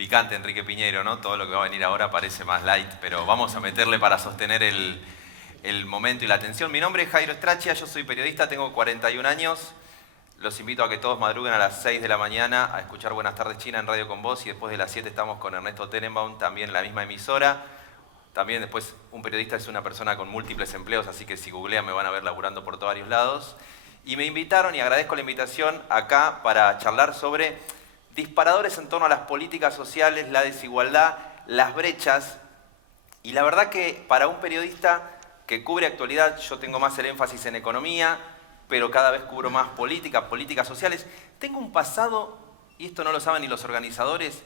picante Enrique Piñero, ¿no? Todo lo que va a venir ahora parece más light, pero vamos a meterle para sostener el momento y la atención. Mi nombre es Jairo Strachia, yo soy periodista, tengo 41 años. Los invito a que todos madruguen a las 6 de la mañana a escuchar Buenas Tardes China en Radio Con Vos, y después de las 7 estamos con Ernesto Tenenbaum, también en la misma emisora. También después un periodista es una persona con múltiples empleos, así que si googlean me van a ver laburando por todos varios lados. Y me invitaron, y agradezco la invitación, acá para charlar sobre disparadores en torno a las políticas sociales, la desigualdad, las brechas. Y la verdad que para un periodista que cubre actualidad, yo tengo más el énfasis en economía, pero cada vez cubro más políticas sociales. Tengo un pasado, y esto no lo saben ni los organizadores,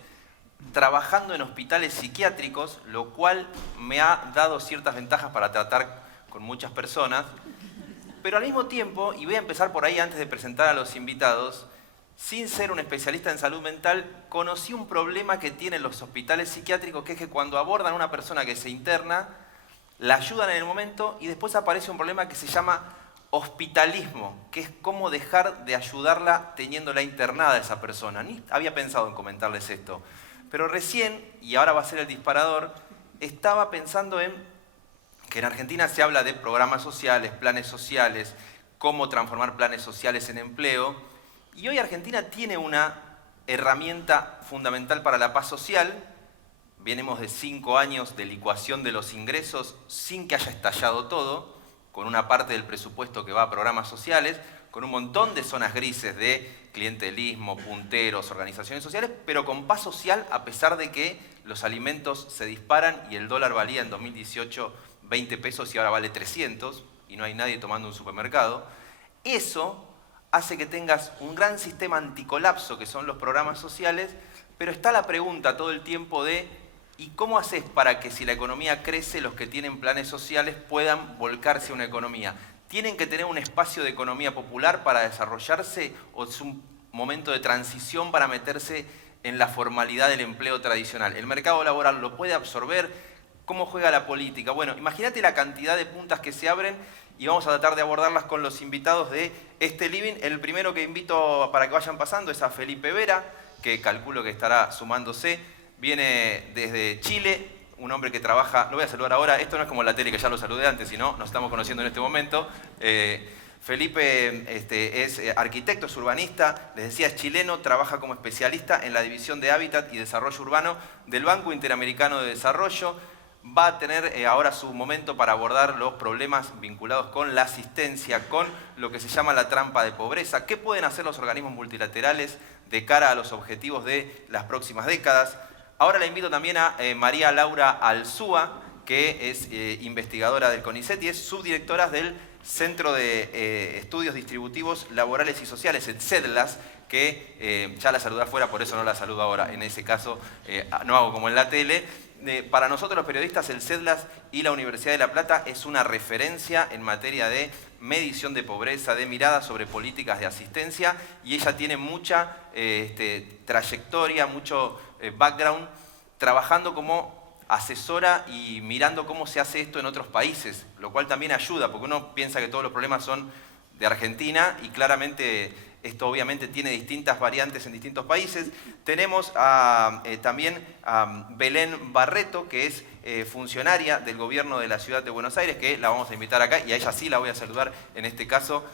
trabajando en hospitales psiquiátricos, lo cual me ha dado ciertas ventajas para tratar con muchas personas. Pero al mismo tiempo, y voy a empezar por ahí antes de presentar a los invitados, sin ser un especialista en salud mental, conocí un problema que tienen los hospitales psiquiátricos, que es que cuando abordan a una persona que se interna, la ayudan en el momento y después aparece un problema que se llama hospitalismo, que es cómo dejar de ayudarla teniéndola internada a esa persona. Ni había pensado en comentarles esto, pero recién, y ahora va a ser el disparador, estaba pensando en que en Argentina se habla de programas sociales, planes sociales, cómo transformar planes sociales en empleo, y hoy Argentina tiene una herramienta fundamental para la paz social. Venimos de 5 años de licuación de los ingresos sin que haya estallado todo, con una parte del presupuesto que va a programas sociales, con un montón de zonas grises de clientelismo, punteros, organizaciones sociales, pero con paz social a pesar de que los alimentos se disparan y el dólar valía en 2018 20 pesos y ahora vale 300 y no hay nadie tomando un supermercado. Eso hace que tengas un gran sistema anticolapso que son los programas sociales, pero está la pregunta todo el tiempo de ¿y cómo haces para que si la economía crece, los que tienen planes sociales puedan volcarse a una economía? ¿Tienen que tener un espacio de economía popular para desarrollarse o es un momento de transición para meterse en la formalidad del empleo tradicional? ¿El mercado laboral lo puede absorber? ¿Cómo juega la política? Bueno, imagínate la cantidad de puntas que se abren y vamos a tratar de abordarlas con los invitados de este living. El primero que invito para que vayan pasando es a Felipe Vera, que calculo que estará sumándose. Viene desde Chile, un hombre que trabaja, lo voy a saludar ahora, esto no es como la tele que ya lo saludé antes, sino nos estamos conociendo en este momento. Felipe es arquitecto, es urbanista, les decía, es chileno, trabaja como especialista en la División de Hábitat y Desarrollo Urbano del Banco Interamericano de Desarrollo. Va a tener ahora su momento para abordar los problemas vinculados con la asistencia, con lo que se llama la trampa de pobreza. ¿Qué pueden hacer los organismos multilaterales de cara a los objetivos de las próximas décadas? Ahora le invito también a María Laura Alzúa, que es investigadora del CONICET y es subdirectora del Centro de Estudios Distributivos Laborales y Sociales, el CEDLAS, que ya la saludé afuera, por eso no la saludo ahora. En ese caso no hago como en la tele. Para nosotros los periodistas, el CEDLAS y la Universidad de La Plata es una referencia en materia de medición de pobreza, de mirada sobre políticas de asistencia, y ella tiene mucha trayectoria, mucho background, trabajando como asesora y mirando cómo se hace esto en otros países, lo cual también ayuda, porque uno piensa que todos los problemas son de Argentina y claramente esto obviamente tiene distintas variantes en distintos países. Tenemos también a Belén Barreto, que es funcionaria del gobierno de la ciudad de Buenos Aires, que la vamos a invitar acá, y a ella sí la voy a saludar en este caso,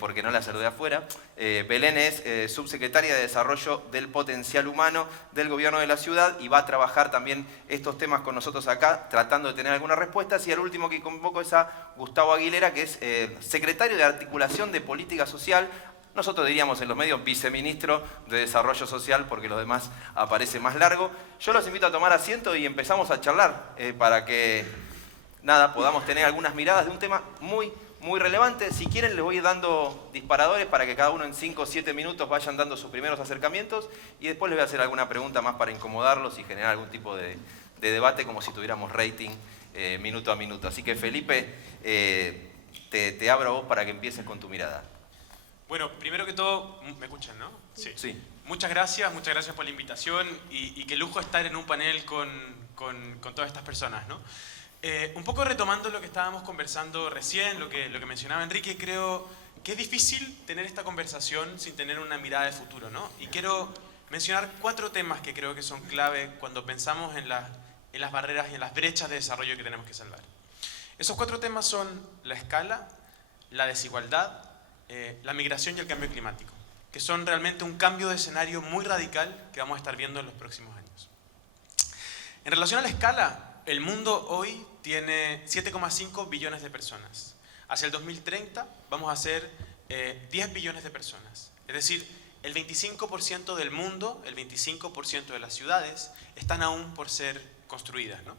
porque no la saludé afuera. Belén es subsecretaria de Desarrollo del Potencial Humano del gobierno de la ciudad y va a trabajar también estos temas con nosotros acá, tratando de tener algunas respuestas. Y el último que convoco es a Gustavo Aguilera, que es secretario de Articulación de Política Social. Nosotros diríamos en los medios viceministro de Desarrollo Social, porque lo demás aparece más largo. Yo los invito a tomar asiento y empezamos a charlar para que podamos tener algunas miradas de un tema muy relevante. Si quieren les voy dando disparadores para que cada uno en 5 o 7 minutos vayan dando sus primeros acercamientos y después les voy a hacer alguna pregunta más para incomodarlos y generar algún tipo de debate como si tuviéramos rating minuto a minuto. Así que Felipe, te abro a vos para que empieces con tu mirada. Bueno, primero que todo, ¿me escuchan, no? Sí. Muchas gracias por la invitación y qué lujo estar en un panel con todas estas personas, ¿no? Un poco retomando lo que estábamos conversando recién, lo que mencionaba Enrique, creo que es difícil tener esta conversación sin tener una mirada de futuro, ¿no? Y quiero mencionar 4 temas que creo que son clave cuando pensamos en las barreras y en las brechas de desarrollo que tenemos que salvar. Esos 4 temas son la escala, la desigualdad, la migración y el cambio climático, que son realmente un cambio de escenario muy radical que vamos a estar viendo en los próximos años. En relación a la escala, el mundo hoy tiene 7,5 billones de personas. Hacia el 2030 vamos a ser 10 billones de personas. Es decir, el 25% del mundo, el 25% de las ciudades, están aún por ser construidas, ¿no?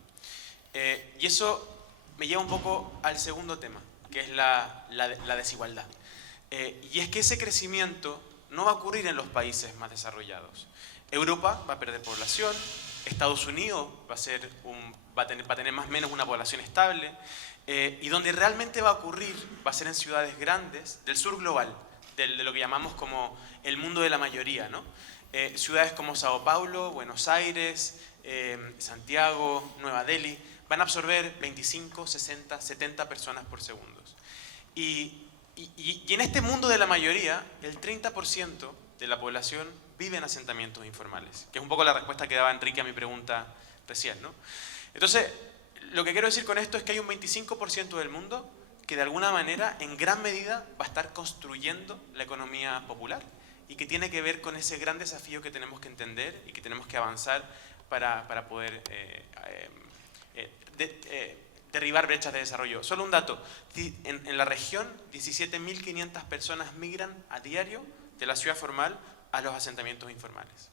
Y eso me lleva un poco al segundo tema, que es la desigualdad. Y es que ese crecimiento no va a ocurrir en los países más desarrollados. Europa va a perder población, Estados Unidos va a tener más o menos una población estable, y donde realmente va a ocurrir va a ser en ciudades grandes del sur global, de lo que llamamos como el mundo de la mayoría, ¿no? Ciudades como Sao Paulo, Buenos Aires, Santiago, Nueva Delhi, van a absorber 25, 60, 70 personas por segundo. Y en este mundo de la mayoría, el 30% de la población vive en asentamientos informales, que es un poco la respuesta que daba Enrique a mi pregunta recién, ¿no? Entonces, lo que quiero decir con esto es que hay un 25% del mundo que de alguna manera, en gran medida, va a estar construyendo la economía popular y que tiene que ver con ese gran desafío que tenemos que entender y que tenemos que avanzar para poder derribar brechas de desarrollo. Solo un dato, en la región 17.500 personas migran a diario de la ciudad formal a los asentamientos informales.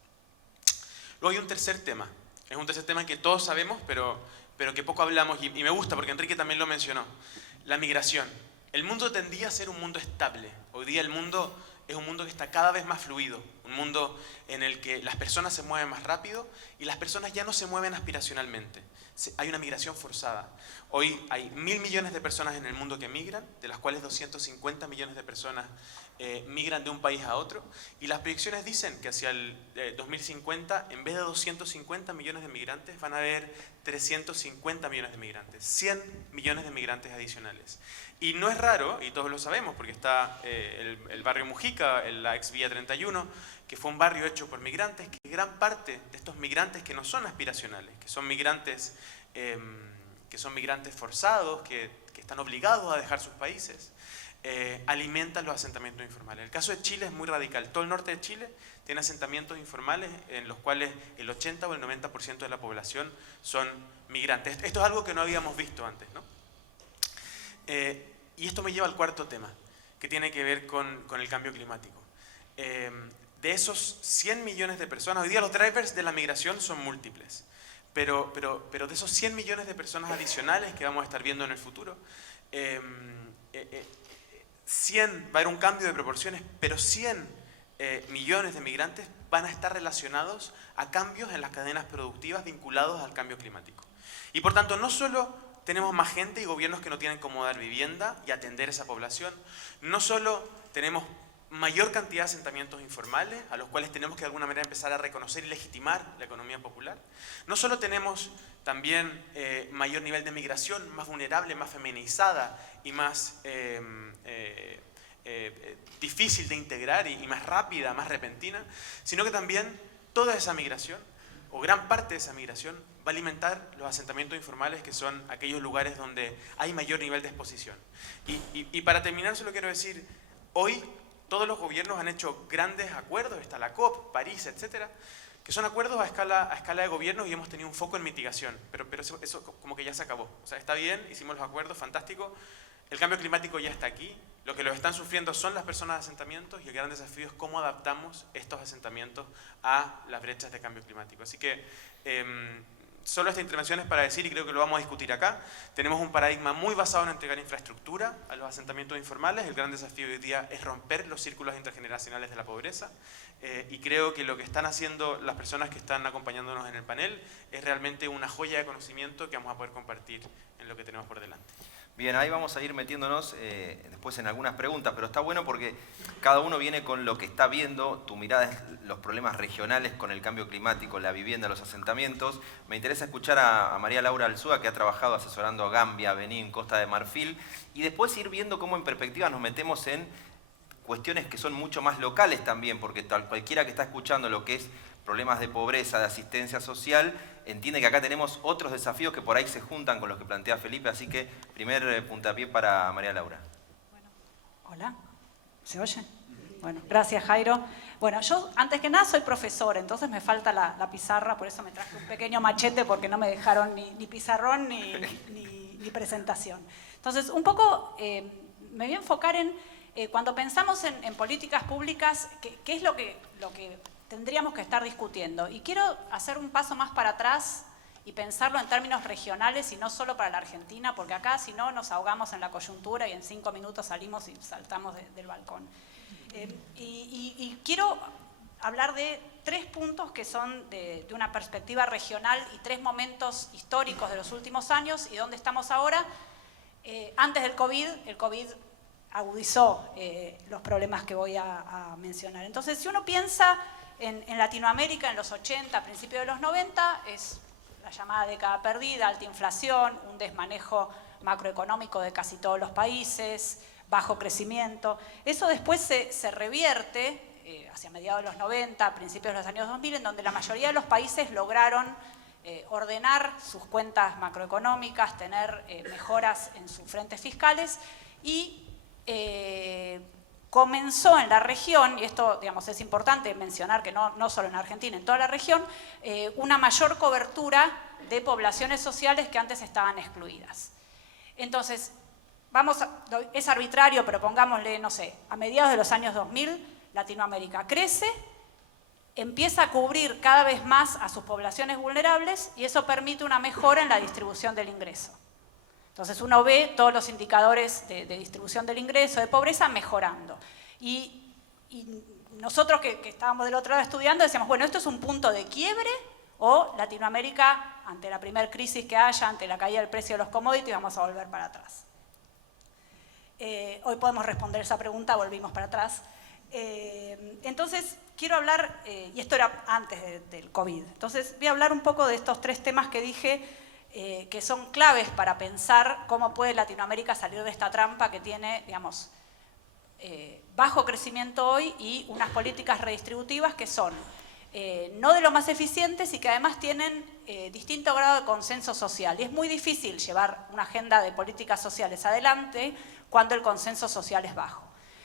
Luego hay un tercer tema, es un tercer tema que todos sabemos, pero que poco hablamos, y me gusta porque Enrique también lo mencionó, la migración. El mundo tendía a ser un mundo estable. Hoy día el mundo es un mundo que está cada vez más fluido, un mundo en el que las personas se mueven más rápido y las personas ya no se mueven aspiracionalmente. Hay una migración forzada. Hoy hay 1.000 millones de personas en el mundo que migran, de las cuales 250 millones de personas migran de un país a otro, y las proyecciones dicen que hacia el 2050, en vez de 250 millones de migrantes, van a haber 350 millones de migrantes, 100 millones de migrantes adicionales. Y no es raro, y todos lo sabemos, porque está el barrio Mujica, la ex Villa 31, que fue un barrio hecho por migrantes, que gran parte de estos migrantes que no son aspiracionales, que son migrantes forzados, que están obligados a dejar sus países, alimentan los asentamientos informales. El caso de Chile es muy radical. Todo el norte de Chile tiene asentamientos informales en los cuales el 80 o el 90% de la población son migrantes. Esto es algo que no habíamos visto antes, ¿no? Y esto me lleva al cuarto tema, que tiene que ver con el cambio climático. De esos 100 millones de personas, hoy día los drivers de la migración son múltiples, pero de esos 100 millones de personas adicionales que vamos a estar viendo en el futuro, 100 va a haber un cambio de proporciones, pero 100 millones de migrantes van a estar relacionados a cambios en las cadenas productivas vinculados al cambio climático. Y por tanto, no solo tenemos más gente y gobiernos que no tienen cómo dar vivienda y atender esa población, no solo tenemos mayor cantidad de asentamientos informales, a los cuales tenemos que de alguna manera empezar a reconocer y legitimar la economía popular. No solo tenemos también mayor nivel de migración, más vulnerable, más feminizada y más difícil de integrar y más rápida, más repentina, sino que también toda esa migración, o gran parte de esa migración, va a alimentar los asentamientos informales, que son aquellos lugares donde hay mayor nivel de exposición. Y para terminar, solo quiero decir, hoy todos los gobiernos han hecho grandes acuerdos, está la COP, París, etcétera, que son acuerdos a escala de gobiernos y hemos tenido un foco en mitigación, pero eso como que ya se acabó. O sea, está bien, hicimos los acuerdos, fantástico, el cambio climático ya está aquí, lo que lo están sufriendo son las personas de asentamientos y el gran desafío es cómo adaptamos estos asentamientos a las brechas de cambio climático. Así que solo esta intervención es para decir, y creo que lo vamos a discutir acá, tenemos un paradigma muy basado en entregar infraestructura a los asentamientos informales. El gran desafío hoy día es romper los círculos intergeneracionales de la pobreza, y creo que lo que están haciendo las personas que están acompañándonos en el panel es realmente una joya de conocimiento que vamos a poder compartir en lo que tenemos por delante. Bien, ahí vamos a ir metiéndonos después en algunas preguntas, pero está bueno porque cada uno viene con lo que está viendo. Tu mirada es los problemas regionales con el cambio climático, la vivienda, los asentamientos. Me interesa escuchar a María Laura Alzúa, que ha trabajado asesorando a Gambia, Benín, Costa de Marfil, y después ir viendo cómo en perspectiva nos metemos en cuestiones que son mucho más locales también, porque cualquiera que está escuchando lo que es problemas de pobreza, de asistencia social, entiende que acá tenemos otros desafíos que por ahí se juntan con los que plantea Felipe, así que primer puntapié para María Laura. Bueno, hola, ¿se oye? Bueno, gracias Jairo. Bueno, yo antes que nada soy profesor, entonces me falta la pizarra, por eso me traje un pequeño machete porque no me dejaron ni pizarrón ni presentación. Entonces, un poco me voy a enfocar en cuando pensamos en políticas públicas, ¿qué es lo que tendríamos que estar discutiendo? Y quiero hacer un paso más para atrás y pensarlo en términos regionales y no solo para la Argentina, porque acá si no nos ahogamos en la coyuntura y en 5 minutos salimos y saltamos del balcón. Y quiero hablar de 3 puntos que son de una perspectiva regional y 3 momentos históricos de los últimos años y dónde estamos ahora. Antes del COVID, el COVID agudizó los problemas que voy a mencionar. Entonces, si uno piensa en Latinoamérica en los 80, a principios de los 90, es la llamada década perdida, alta inflación, un desmanejo macroeconómico de casi todos los países, bajo crecimiento. Eso después se revierte hacia mediados de los 90, a principios de los años 2000, en donde la mayoría de los países lograron ordenar sus cuentas macroeconómicas, tener mejoras en sus frentes fiscales y comenzó en la región, y esto digamos, es importante mencionar que no solo en Argentina, en toda la región, una mayor cobertura de poblaciones sociales que antes estaban excluidas. Entonces, es arbitrario, pero pongámosle, no sé, a mediados de los años 2000, Latinoamérica crece, empieza a cubrir cada vez más a sus poblaciones vulnerables y eso permite una mejora en la distribución del ingreso. Entonces uno ve todos los indicadores de distribución del ingreso, de pobreza, mejorando. Y nosotros que estábamos del otro lado estudiando decíamos, bueno, esto es un punto de quiebre o Latinoamérica, ante la primera crisis que haya, ante la caída del precio de los commodities, vamos a volver para atrás. Hoy podemos responder esa pregunta, volvimos para atrás. Entonces, quiero hablar, y esto era antes del COVID, entonces voy a hablar un poco de estos 3 temas que dije, que son claves para pensar cómo puede Latinoamérica salir de esta trampa que tiene, digamos, bajo crecimiento hoy y unas políticas redistributivas que son no de lo más eficientes y que además tienen distinto grado de consenso social. Y es muy difícil llevar una agenda de políticas sociales adelante cuando el consenso social es bajo.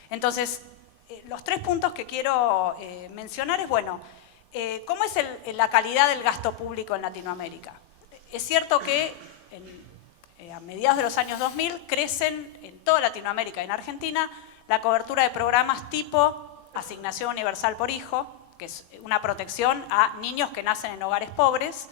Entonces, los 3 puntos que quiero mencionar es, bueno, ¿cómo es la calidad del gasto público en Latinoamérica? Es cierto que a mediados de los años 2000 crecen en toda Latinoamérica y en Argentina la cobertura de programas tipo Asignación Universal por Hijo, que es una protección a niños que nacen en hogares pobres,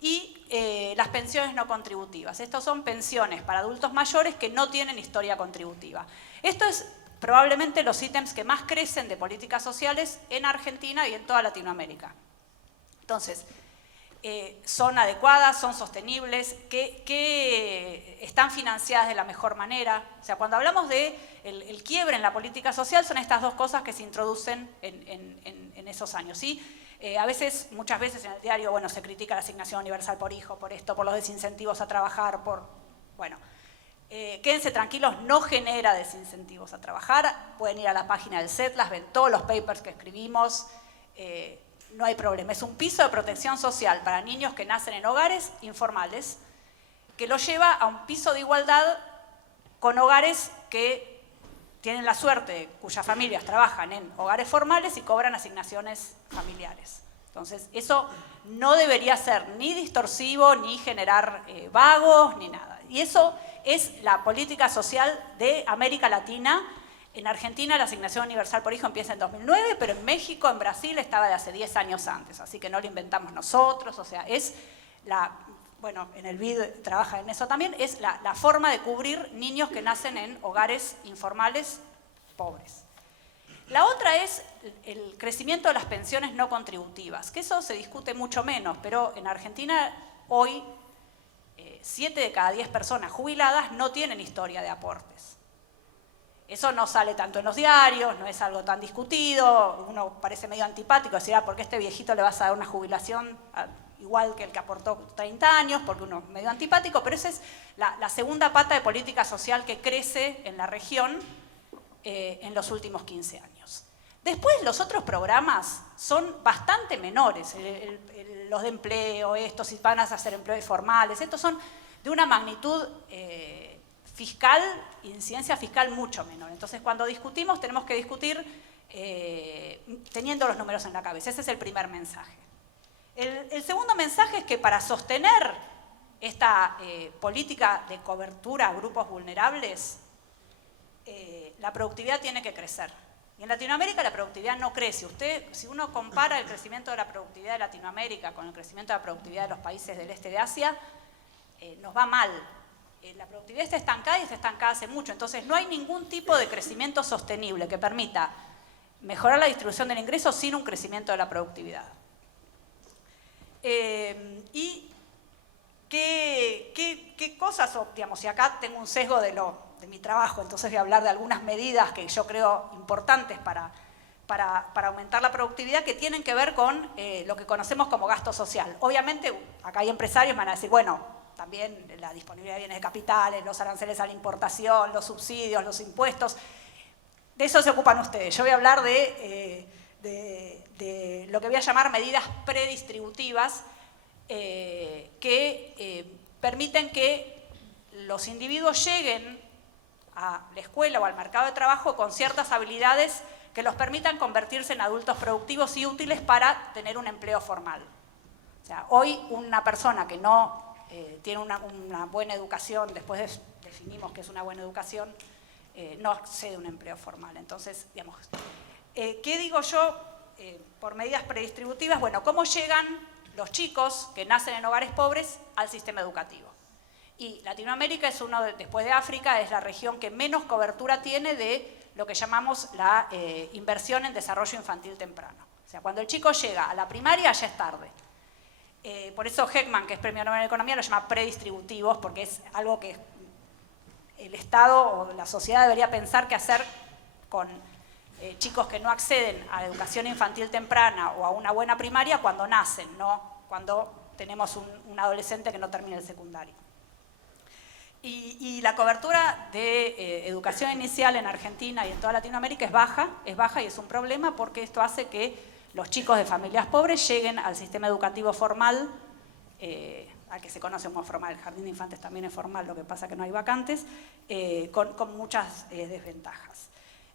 y las pensiones no contributivas. Estos son pensiones para adultos mayores que no tienen historia contributiva. Esto es probablemente los ítems que más crecen de políticas sociales en Argentina y en toda Latinoamérica. Entonces, son adecuadas, son sostenibles, que están financiadas de la mejor manera. O sea, cuando hablamos de el quiebre en la política social, son estas 2 cosas que se introducen en esos años, ¿sí? Muchas veces en el diario, bueno, se critica la asignación universal por hijo, por esto, por los desincentivos a trabajar, bueno, quédense tranquilos, no genera desincentivos a trabajar, pueden ir a la página del CETLAS, ven todos los papers que escribimos, no hay problema. Es un piso de protección social para niños que nacen en hogares informales, que los lleva a un piso de igualdad con hogares que tienen la suerte, cuyas familias trabajan en hogares formales y cobran asignaciones familiares. Entonces, eso no debería ser ni distorsivo, ni generar vagos, ni nada. Y eso es la política social de América Latina. En Argentina la asignación universal por hijo empieza en 2009, pero en México, en Brasil, estaba de hace 10 años antes, así que no lo inventamos nosotros, o sea, es bueno, en el BID trabaja en eso también, es la forma de cubrir niños que nacen en hogares informales pobres. La otra es el crecimiento de las pensiones no contributivas, que eso se discute mucho menos, pero en Argentina hoy 7 de cada 10 personas jubiladas no tienen historia de aportes. Eso no sale tanto en los diarios, no es algo tan discutido, uno parece medio antipático decir, ¿por qué a este viejito le vas a dar una jubilación igual que el que aportó 30 años? Porque uno es medio antipático, pero esa es la segunda pata de política social que crece en la región en los últimos 15 años. Después los otros programas son bastante menores, los de empleo, estos, si van a hacer empleos formales, estos son de una magnitud fiscal, incidencia fiscal mucho menor. Entonces cuando discutimos tenemos que discutir teniendo los números en la cabeza. Ese es el primer mensaje. El segundo mensaje es que para sostener esta política de cobertura a grupos vulnerables, la productividad tiene que crecer. Y en Latinoamérica la productividad no crece. Si uno compara el crecimiento de la productividad de Latinoamérica con el crecimiento de la productividad de los países del este de Asia, nos va mal. La productividad está estancada y está estancada hace mucho. Entonces no hay ningún tipo de crecimiento sostenible que permita mejorar la distribución del ingreso sin un crecimiento de la productividad. ¿Y qué cosas, digamos, y acá tengo un sesgo de mi trabajo, entonces voy a hablar de algunas medidas que yo creo importantes para aumentar la productividad, que tienen que ver con lo que conocemos como gasto social. Obviamente, acá hay empresarios que van a decir, bueno, también la disponibilidad de bienes de capitales, los aranceles a la importación, los subsidios, los impuestos, de eso se ocupan ustedes. Yo voy a hablar de lo que voy a llamar medidas predistributivas que permiten que los individuos lleguen a la escuela o al mercado de trabajo con ciertas habilidades que los permitan convertirse en adultos productivos y útiles para tener un empleo formal. O sea, hoy una persona que no tiene una buena educación, después definimos que es una buena educación, no accede a un empleo formal. Entonces, digamos, ¿qué digo yo por medidas predistributivas? Bueno, ¿cómo llegan los chicos que nacen en hogares pobres al sistema educativo? Y Latinoamérica es después de África, es la región que menos cobertura tiene de lo que llamamos la inversión en desarrollo infantil temprano. O sea, cuando el chico llega a la primaria ya es tarde. Por eso Heckman, que es Premio Nobel de Economía, lo llama predistributivos, porque es algo que el Estado o la sociedad debería pensar qué hacer con chicos que no acceden a la educación infantil temprana o a una buena primaria cuando nacen, no cuando tenemos un adolescente que no termina el secundario. Y la cobertura de educación inicial en Argentina y en toda Latinoamérica es baja y es un problema porque esto hace que los chicos de familias pobres lleguen al sistema educativo formal, al que se conoce como formal. El jardín de infantes también es formal, lo que pasa que no hay vacantes, con muchas desventajas.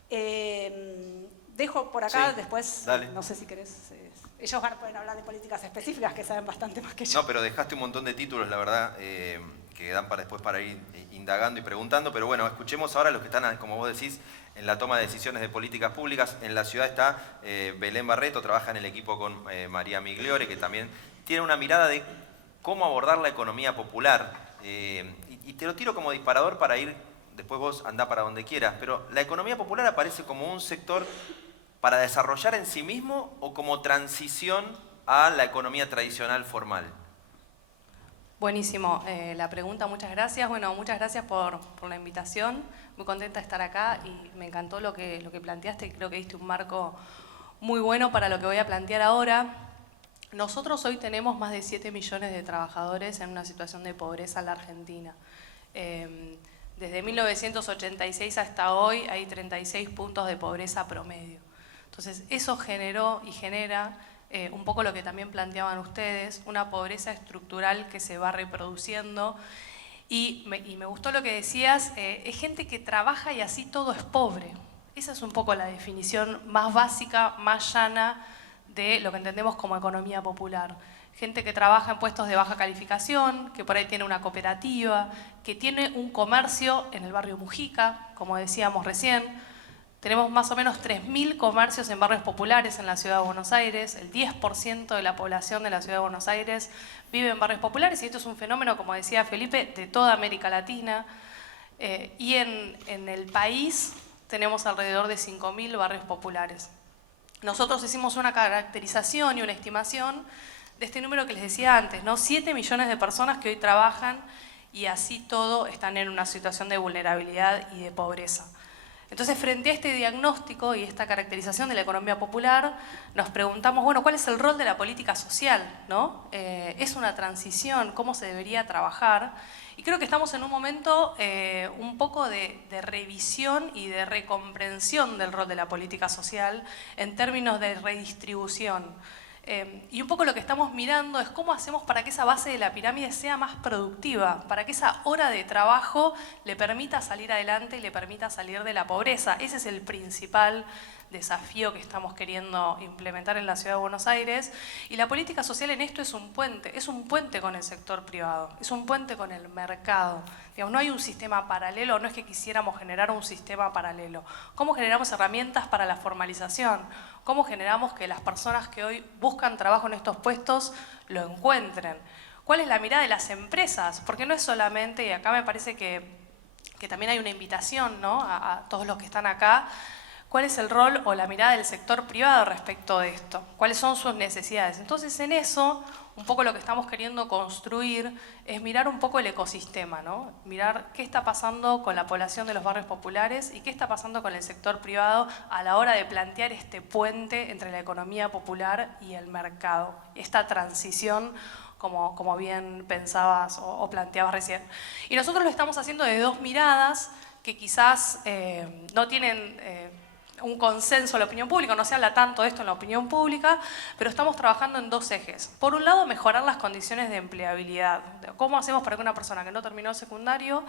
Dejo por acá, sí, después, dale. No sé si querés, ellos pueden hablar de políticas específicas que saben bastante más que yo. No, pero dejaste un montón de títulos, la verdad, que dan después para ir indagando y preguntando, pero bueno, escuchemos ahora los que están, como vos decís, en la toma de decisiones de políticas públicas. En la ciudad está Belén Barreto, trabaja en el equipo con María Migliore, que también tiene una mirada de cómo abordar la economía popular. Y te lo tiro como disparador para ir, después vos andá para donde quieras, pero la economía popular aparece como un sector para desarrollar en sí mismo o como transición a la economía tradicional formal. Buenísimo la pregunta, muchas gracias. Bueno, muchas gracias por la invitación. Muy contenta de estar acá y me encantó lo que planteaste y creo que diste un marco muy bueno para lo que voy a plantear ahora. Nosotros hoy tenemos más de 7 millones de trabajadores en una situación de pobreza en la Argentina. Desde 1986 hasta hoy hay 36 puntos de pobreza promedio. Entonces eso generó y genera un poco lo que también planteaban ustedes, una pobreza estructural que se va reproduciendo. Y me gustó lo que decías, es gente que trabaja y así todo es pobre. Esa es un poco la definición más básica, más llana de lo que entendemos como economía popular. Gente que trabaja en puestos de baja calificación, que por ahí tiene una cooperativa, que tiene un comercio en el barrio Mujica, como decíamos recién. Tenemos más o menos 3.000 comercios en barrios populares en la Ciudad de Buenos Aires. El 10% de la población de la Ciudad de Buenos Aires vive en barrios populares y esto es un fenómeno, como decía Felipe, de toda América Latina. Y en el país tenemos alrededor de 5.000 barrios populares. Nosotros hicimos una caracterización y una estimación de este número que les decía antes, ¿no? 7 millones de personas que hoy trabajan y así todo están en una situación de vulnerabilidad y de pobreza. Entonces, frente a este diagnóstico y esta caracterización de la economía popular, nos preguntamos, bueno, ¿cuál es el rol de la política social, ¿no? ¿Es una transición? ¿Cómo se debería trabajar? Y creo que estamos en un momento un poco de revisión y de recomprensión del rol de la política social en términos de redistribución. Y un poco lo que estamos mirando es cómo hacemos para que esa base de la pirámide sea más productiva, para que esa hora de trabajo le permita salir adelante y le permita salir de la pobreza. Ese es el principal desafío que estamos queriendo implementar en la Ciudad de Buenos Aires. Y la política social en esto es un puente con el sector privado, es un puente con el mercado. Digamos, no hay un sistema paralelo, no es que quisiéramos generar un sistema paralelo. ¿Cómo generamos herramientas para la formalización? ¿Cómo generamos que las personas que hoy buscan trabajo en estos puestos lo encuentren? ¿Cuál es la mirada de las empresas? Porque no es solamente, y acá me parece que también hay una invitación, ¿no?, a todos los que están acá. ¿Cuál es el rol o la mirada del sector privado respecto de esto? ¿Cuáles son sus necesidades? Entonces, en eso, un poco lo que estamos queriendo construir es mirar un poco el ecosistema, ¿no? Mirar qué está pasando con la población de los barrios populares y qué está pasando con el sector privado a la hora de plantear este puente entre la economía popular y el mercado. Esta transición, como bien pensabas o planteabas recién. Y nosotros lo estamos haciendo de dos miradas que quizás no tienen un consenso en la opinión pública, no se habla tanto de esto en la opinión pública, pero estamos trabajando en dos ejes. Por un lado, mejorar las condiciones de empleabilidad. ¿Cómo hacemos para que una persona que no terminó el secundario,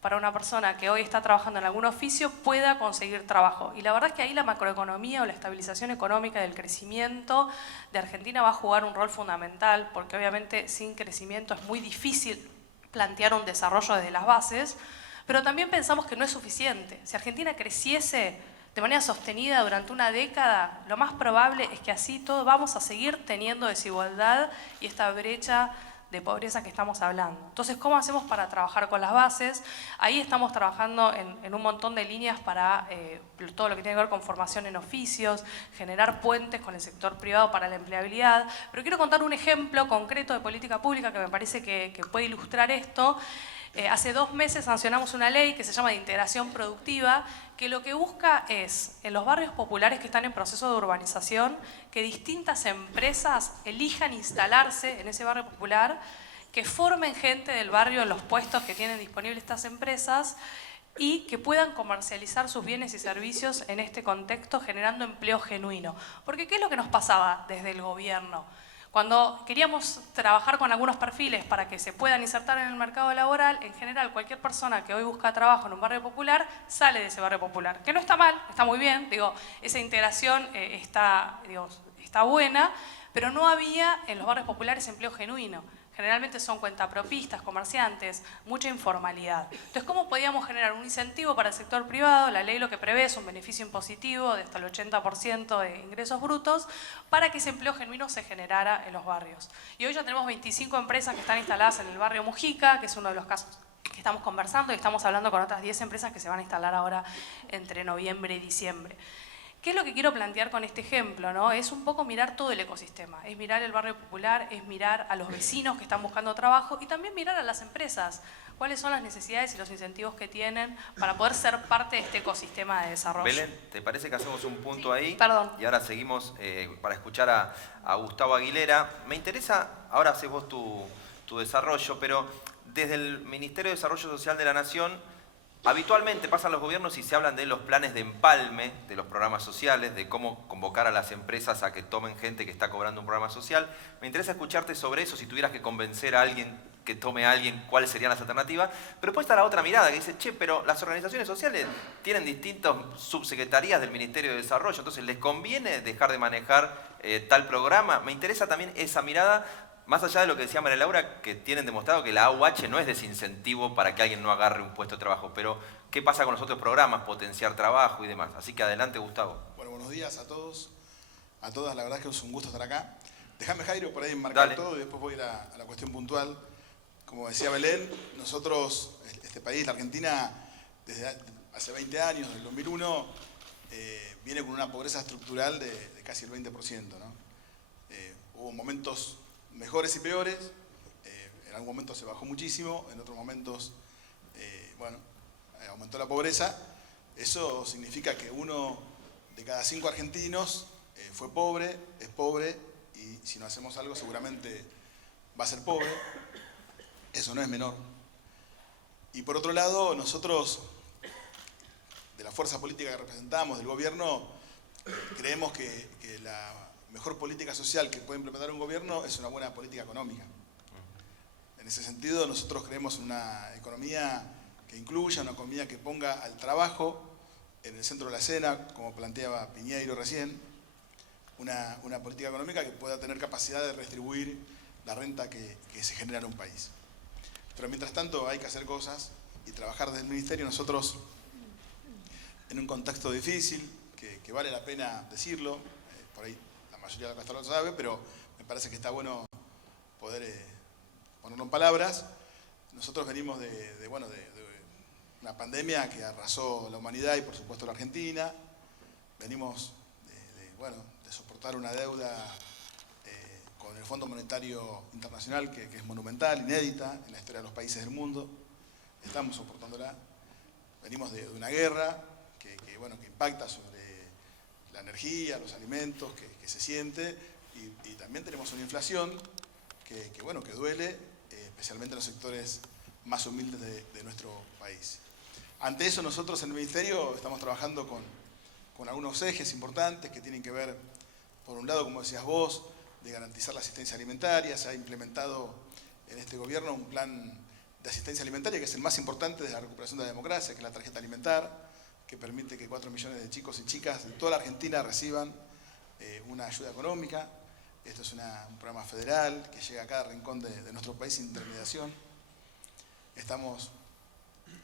para una persona que hoy está trabajando en algún oficio, pueda conseguir trabajo? Y la verdad es que ahí la macroeconomía o la estabilización económica del crecimiento de Argentina va a jugar un rol fundamental, porque obviamente sin crecimiento es muy difícil plantear un desarrollo desde las bases, pero también pensamos que no es suficiente. Si Argentina creciese de manera sostenida durante una década, lo más probable es que así todos vamos a seguir teniendo desigualdad y esta brecha de pobreza que estamos hablando. Entonces, ¿cómo hacemos para trabajar con las bases? Ahí estamos trabajando en un montón de líneas para todo lo que tiene que ver con formación en oficios, generar puentes con el sector privado para la empleabilidad. Pero quiero contar un ejemplo concreto de política pública que me parece que puede ilustrar esto. Hace 2 meses sancionamos una ley que se llama de integración productiva, que lo que busca es, en los barrios populares que están en proceso de urbanización, que distintas empresas elijan instalarse en ese barrio popular, que formen gente del barrio en los puestos que tienen disponibles estas empresas y que puedan comercializar sus bienes y servicios en este contexto, generando empleo genuino. Porque ¿qué es lo que nos pasaba desde el gobierno? Cuando queríamos trabajar con algunos perfiles para que se puedan insertar en el mercado laboral, en general cualquier persona que hoy busca trabajo en un barrio popular sale de ese barrio popular, que no está mal, está muy bien, digo, esa integración está buena, pero no había en los barrios populares empleo genuino. Generalmente son cuentapropistas, comerciantes, mucha informalidad. Entonces, ¿cómo podíamos generar un incentivo para el sector privado? La ley lo que prevé es un beneficio impositivo de hasta el 80% de ingresos brutos para que ese empleo genuino se generara en los barrios. Y hoy ya tenemos 25 empresas que están instaladas en el barrio Mujica, que es uno de los casos que estamos conversando, y estamos hablando con otras 10 empresas que se van a instalar ahora entre noviembre y diciembre. ¿Qué es lo que quiero plantear con este ejemplo, ¿no? Es un poco mirar todo el ecosistema, es mirar el barrio popular, es mirar a los vecinos que están buscando trabajo y también mirar a las empresas, cuáles son las necesidades y los incentivos que tienen para poder ser parte de este ecosistema de desarrollo. Belén, ¿te parece que hacemos un punto ahí? Perdón. Y ahora seguimos para escuchar a Gustavo Aguilera. Me interesa, ahora haces vos tu desarrollo, pero desde el Ministerio de Desarrollo Social de la Nación, habitualmente pasan los gobiernos y se hablan de los planes de empalme de los programas sociales, de cómo convocar a las empresas a que tomen gente que está cobrando un programa social. Me interesa escucharte sobre eso, si tuvieras que convencer a alguien que tome a alguien, cuáles serían las alternativas. Pero puede estar la otra mirada que dice, che, pero las organizaciones sociales tienen distintas subsecretarías del Ministerio de Desarrollo, entonces ¿les conviene dejar de manejar tal programa? Me interesa también esa mirada. Más allá de lo que decía María Laura, que tienen demostrado que la AUH no es desincentivo para que alguien no agarre un puesto de trabajo, pero ¿qué pasa con los otros programas? Potenciar trabajo y demás. Así que adelante, Gustavo. Bueno, buenos días a todos, a todas. La verdad es que es un gusto estar acá. Déjame, Jairo, por ahí enmarcar todo y después voy a ir a la cuestión puntual. Como decía Belén, nosotros, este país, la Argentina, desde hace 20 años, desde el 2001, viene con una pobreza estructural de casi el 20%, ¿no? Hubo momentos mejores y peores, en algún momento se bajó muchísimo, en otros momentos, aumentó la pobreza, Eso significa que 1 de cada 5 argentinos fue pobre, es pobre, y si no hacemos algo seguramente va a ser pobre. Eso no es menor. Y por otro lado, nosotros, de la fuerza política que representamos, del gobierno, creemos que la mejor política social que puede implementar un gobierno es una buena política económica. En ese sentido, nosotros creemos en una economía que incluya, una economía que ponga al trabajo en el centro de la escena, como planteaba Piñeiro recién, una política económica que pueda tener capacidad de redistribuir la renta que se genera en un país. Pero mientras tanto hay que hacer cosas y trabajar desde el Ministerio. Nosotros, en un contexto difícil, que vale la pena decirlo, por ahí la mayoría de la cuestión lo sabe, pero me parece que está bueno poder ponerlo en palabras. Nosotros venimos de una pandemia que arrasó la humanidad y por supuesto la Argentina. Venimos de soportar una deuda con el Fondo Monetario Internacional que es monumental, inédita en la historia de los países del mundo. Estamos soportándola. Venimos de una guerra que impacta sobre la energía, los alimentos, que se siente, y también tenemos una inflación que duele, especialmente en los sectores más humildes de nuestro país. Ante eso, nosotros en el Ministerio estamos trabajando con algunos ejes importantes que tienen que ver, por un lado, como decías vos, de garantizar la asistencia alimentaria. Se ha implementado en este gobierno un plan de asistencia alimentaria que es el más importante de la recuperación de la democracia, que es la tarjeta alimentar, que permite que 4 millones de chicos y chicas de toda la Argentina reciban una ayuda económica. Esto es un programa federal que llega a cada rincón de nuestro país sin intermediación. Estamos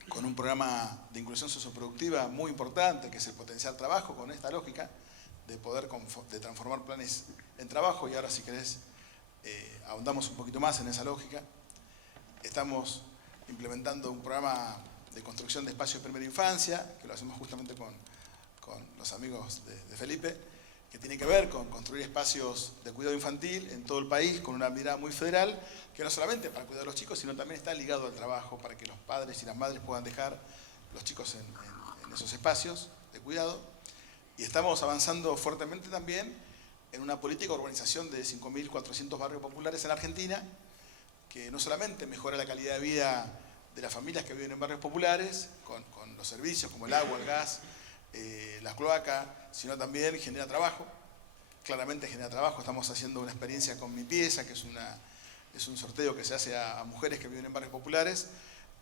con un programa de inclusión socioproductiva muy importante, que es el potenciar trabajo, con esta lógica de transformar planes en trabajo, y ahora, si querés, ahondamos un poquito más en esa lógica. Estamos implementando un programa de construcción de espacios de primera infancia, que lo hacemos justamente con los amigos de Felipe, que tiene que ver con construir espacios de cuidado infantil en todo el país, con una mirada muy federal, que no solamente para cuidar a los chicos, sino también está ligado al trabajo, para que los padres y las madres puedan dejar los chicos en esos espacios de cuidado. Y estamos avanzando fuertemente también en una política de urbanización de 5.400 barrios populares en Argentina, que no solamente mejora la calidad de vida de las familias que viven en barrios populares, con los servicios como el agua, el gas, las cloacas, sino también genera trabajo. Claramente genera trabajo. Estamos haciendo una experiencia con Mi Pieza, que es un sorteo que se hace a mujeres que viven en barrios populares,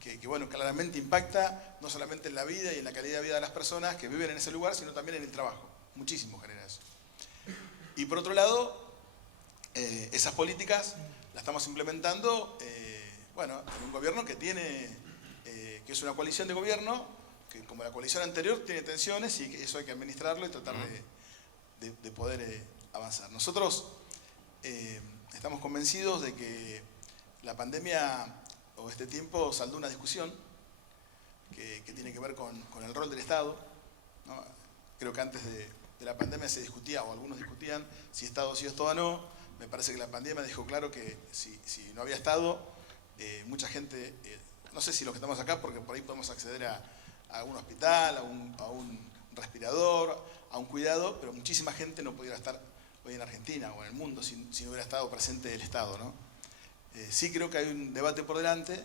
que claramente impacta no solamente en la vida y en la calidad de vida de las personas que viven en ese lugar, sino también en el trabajo. Muchísimo genera eso. Y por otro lado, esas políticas las estamos implementando en un gobierno que es una coalición de gobierno, que como la coalición anterior tiene tensiones, y que eso hay que administrarlo y tratar de poder avanzar. Nosotros estamos convencidos de que la pandemia o este tiempo saldó una discusión que tiene que ver con el rol del Estado, ¿no? Creo que antes de la pandemia se discutía, o algunos discutían, si Estado sí o Estado no. Me parece que la pandemia dejó claro que si no había Estado, mucha gente, no sé si los que estamos acá, porque por ahí podemos acceder a un hospital, a un respirador, a un cuidado, pero muchísima gente no pudiera estar hoy en Argentina o en el mundo si no hubiera estado presente el Estado, ¿no? Sí creo que hay un debate por delante,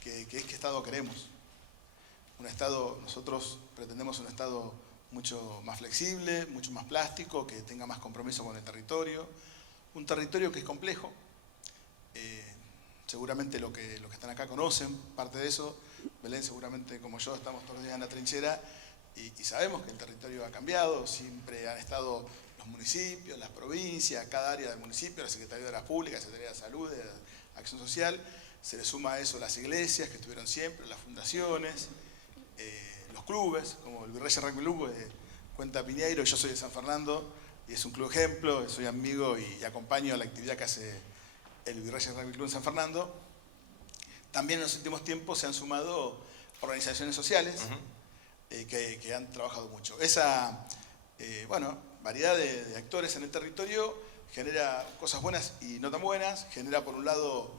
que es qué Estado queremos. Un Estado, nosotros pretendemos un Estado mucho más flexible, mucho más plástico, que tenga más compromiso con el territorio. Un territorio que es complejo. Seguramente los que están acá conocen parte de eso. Belén seguramente, como yo, estamos todos los días en la trinchera y sabemos que el territorio ha cambiado. Siempre han estado los municipios, las provincias, cada área del municipio, la Secretaría de Obras Públicas, la Secretaría de Salud, de Acción Social. Se le suma a eso las iglesias, que estuvieron siempre, las fundaciones, los clubes, como el Virreyes Rugby Club, cuenta Piñeiro. Yo soy de San Fernando y es un club ejemplo, soy amigo y acompaño la actividad que hace el Virreyes Rugby Club en San Fernando. También en los últimos tiempos se han sumado organizaciones sociales que han trabajado mucho. Esa variedad de actores en el territorio genera cosas buenas y no tan buenas. Genera, por un lado,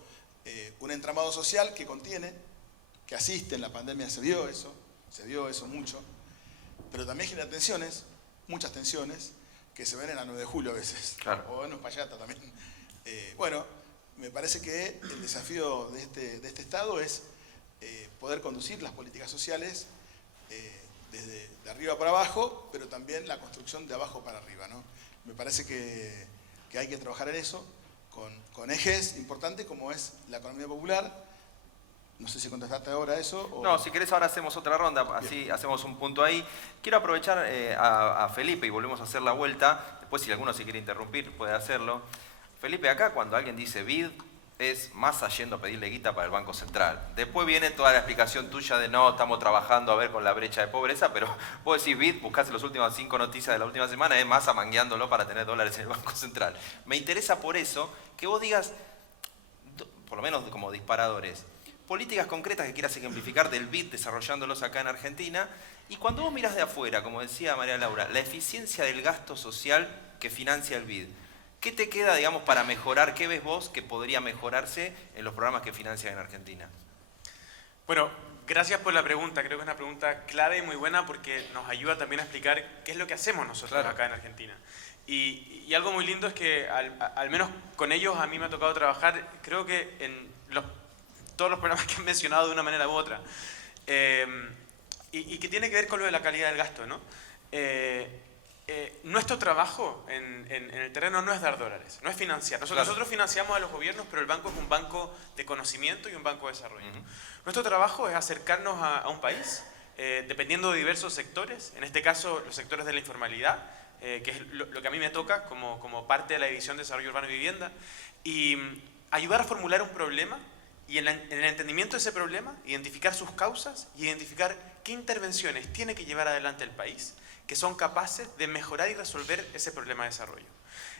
un entramado social que contiene, que asiste. En la pandemia se vio eso mucho. pero también genera tensiones, muchas tensiones, que se ven en la 9 de julio a veces, claro. O en Uspallata también. Bueno, me parece que el desafío de este Estado es poder conducir las políticas sociales desde de arriba para abajo, pero también la construcción de abajo para arriba, ¿no? Me parece que hay que trabajar en eso, con ejes importantes como es la economía popular. No sé si contestaste ahora eso. O... No, si querés ahora hacemos otra ronda, así bien. Hacemos un punto ahí. Quiero aprovechar a Felipe y volvemos a hacer la vuelta. Después si alguno se quiere interrumpir puede hacerlo. Felipe, acá cuando alguien dice BID es Massa yendo a pedirle guita para el Banco Central. Después viene toda la explicación tuya de no, estamos trabajando a ver con la brecha de pobreza, pero vos decís BID, buscás las últimas 5 noticias de la última semana, es Massa mangueándolo para tener dólares en el Banco Central. Me interesa por eso que vos digas, por lo menos como disparadores, políticas concretas que quieras ejemplificar del BID desarrollándolos acá en Argentina. Y cuando vos mirás de afuera, como decía María Laura, la eficiencia del gasto social que financia el BID, ¿qué te queda, digamos, para mejorar? ¿Qué ves vos que podría mejorarse en los programas que financian en Argentina? Bueno, gracias por la pregunta. Creo que es una pregunta clave y muy buena porque nos ayuda también a explicar qué es lo que hacemos nosotros acá en Argentina. Y algo muy lindo es que al menos con ellos a mí me ha tocado trabajar, creo que en todos los programas que han mencionado de una manera u otra. Y que tiene que ver con lo de la calidad del gasto, ¿no? Nuestro trabajo en el terreno no es dar dólares, no es financiar. Nosotros financiamos a los gobiernos, pero el banco es un banco de conocimiento y un banco de desarrollo. Nuestro trabajo es acercarnos a un país, dependiendo de diversos sectores, en este caso los sectores de la informalidad, que es lo que a mí me toca como parte de la División de Desarrollo Urbano y Vivienda, y ayudar a formular un problema y en el entendimiento de ese problema, identificar sus causas y identificar qué intervenciones tiene que llevar adelante el país que son capaces de mejorar y resolver ese problema de desarrollo.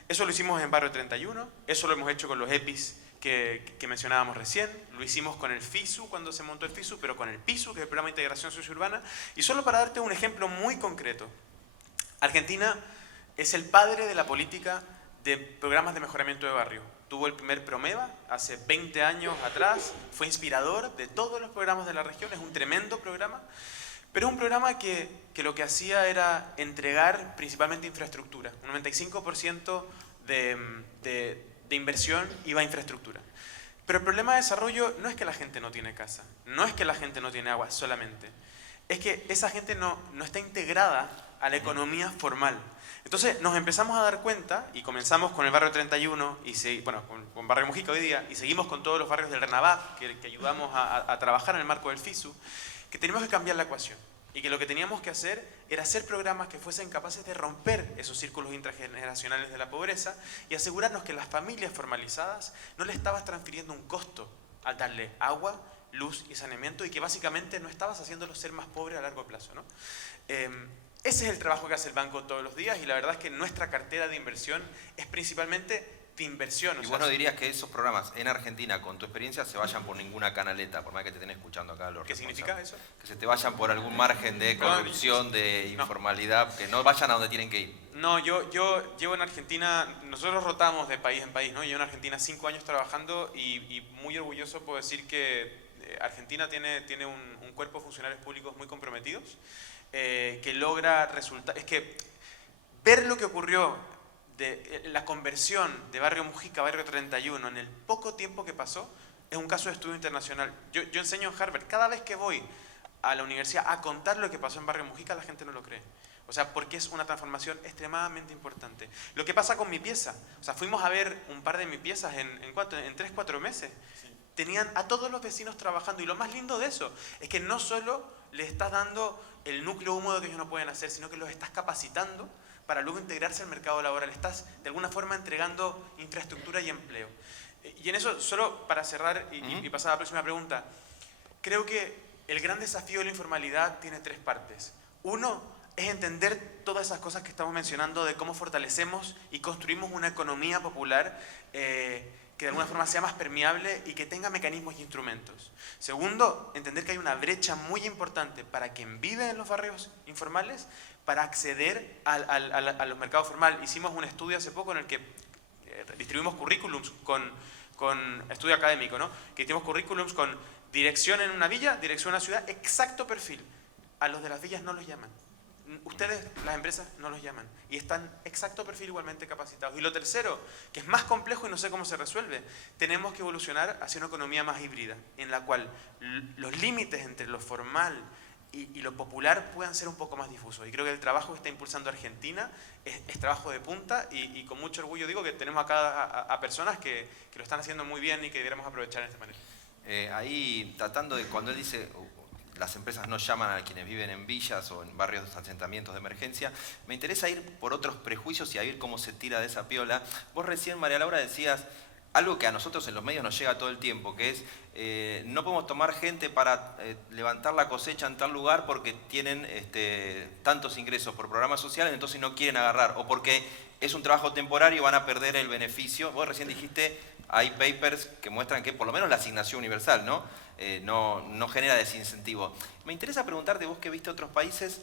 Eso lo hicimos en Barrio 31, eso lo hemos hecho con los EPIs que mencionábamos recién, lo hicimos con el FISU cuando se montó el FISU, pero con el PISU, que es el Programa de Integración Sociourbana, y solo para darte un ejemplo muy concreto, Argentina es el padre de la política de programas de mejoramiento de barrio. Tuvo el primer Promeva hace 20 años atrás, fue inspirador de todos los programas de la región, es un tremendo programa, pero es un programa que lo que hacía era entregar principalmente infraestructura. Un 95% de inversión iba a infraestructura. Pero el problema de desarrollo no es que la gente no tiene casa, no es que la gente no tiene agua solamente, es que esa gente no está integrada a la economía formal. Entonces nos empezamos a dar cuenta, y comenzamos con el Barrio 31, con Barrio Mujica hoy día, y seguimos con todos los barrios del Renabá, que ayudamos a trabajar en el marco del FISU, que teníamos que cambiar la ecuación y que lo que teníamos que hacer era hacer programas que fuesen capaces de romper esos círculos intrageneracionales de la pobreza y asegurarnos que las familias formalizadas no le estabas transfiriendo un costo al darle agua, luz y saneamiento y que básicamente no estabas haciéndolos ser más pobres a largo plazo, ¿no? Ese es el trabajo que hace el banco todos los días y la verdad es que nuestra cartera de inversión es principalmente de inversión. Y vos no dirías que esos programas en Argentina, con tu experiencia, se vayan por ninguna canaleta, por más que te estén escuchando acá los ¿Qué significa eso? Que se te vayan por algún margen de corrupción, de informalidad, que no vayan a donde tienen que ir. No, yo llevo en Argentina, nosotros rotamos de país en país, ¿no? Llevo en Argentina 5 años trabajando y muy orgulloso puedo decir que Argentina tiene un cuerpo de funcionarios públicos muy comprometidos, que logra resultar. Es que ver lo que ocurrió de la conversión de Barrio Mujica a Barrio 31 en el poco tiempo que pasó, es un caso de estudio internacional. Yo enseño en Harvard, cada vez que voy a la universidad a contar lo que pasó en Barrio Mujica, la gente no lo cree. O sea, porque es una transformación extremadamente importante. Lo que pasa con mi pieza, o sea, fuimos a ver un par de mis piezas en 3-4 meses. Sí. Tenían a todos los vecinos trabajando y lo más lindo de eso es que no solo les estás dando el núcleo húmedo que ellos no pueden hacer, sino que los estás capacitando para luego integrarse al mercado laboral. Estás de alguna forma entregando infraestructura y empleo. Y en eso, solo para cerrar y pasar a la próxima pregunta, creo que el gran desafío de la informalidad tiene 3 partes. Uno es entender todas esas cosas que estamos mencionando de cómo fortalecemos y construimos una economía popular que de alguna forma sea más permeable y que tenga mecanismos y instrumentos. Segundo, entender que hay una brecha muy importante para quien vive en los barrios informales para acceder a los mercados formales. Hicimos un estudio hace poco en el que distribuimos currículums con estudio académico, ¿no? Que hicimos currículums con dirección en una villa, dirección en una ciudad, exacto perfil. A los de las villas no los llaman. ustedes, las empresas, no los llaman y están exacto perfil igualmente capacitados. Y lo tercero, que es más complejo y no sé cómo se resuelve, tenemos que evolucionar hacia una economía más híbrida, en la cual los límites entre lo formal y lo popular puedan ser un poco más difusos. Y creo que el trabajo que está impulsando Argentina es trabajo de punta y con mucho orgullo digo que tenemos acá a personas que lo están haciendo muy bien y que deberíamos aprovechar en este panel. Ahí, tratando de, cuando él dice las empresas no llaman a quienes viven en villas o en barrios de asentamientos de emergencia, me interesa ir por otros prejuicios y a ver cómo se tira de esa piola. Vos recién, María Laura, decías algo que a nosotros en los medios nos llega todo el tiempo, que es no podemos tomar gente para levantar la cosecha en tal lugar porque tienen tantos ingresos por programas sociales, entonces no quieren agarrar, o porque es un trabajo temporario y van a perder el beneficio. Vos recién dijiste, hay papers que muestran que por lo menos la asignación universal no genera desincentivo. Me interesa preguntarte, vos que viste otros países,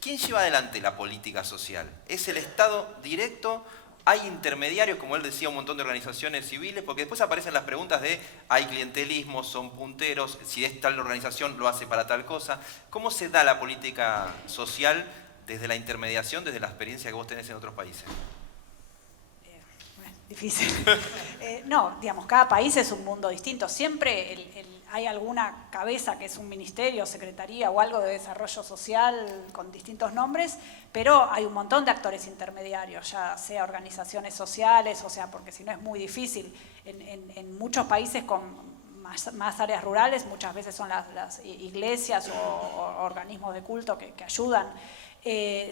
¿quién lleva adelante la política social? ¿Es el Estado directo? ¿Hay intermediarios, como él decía, un montón de organizaciones civiles? Porque después aparecen las preguntas de hay clientelismo, son punteros, si es tal organización lo hace para tal cosa. ¿Cómo se da la política social desde la intermediación, desde la experiencia que vos tenés en otros países? Difícil. No, digamos, cada país es un mundo distinto. Siempre hay alguna cabeza que es un ministerio, secretaría o algo de desarrollo social con distintos nombres, pero hay un montón de actores intermediarios, ya sea organizaciones sociales, o sea, porque si no es muy difícil. En muchos países con más áreas rurales, muchas veces son las iglesias o organismos de culto que ayudan.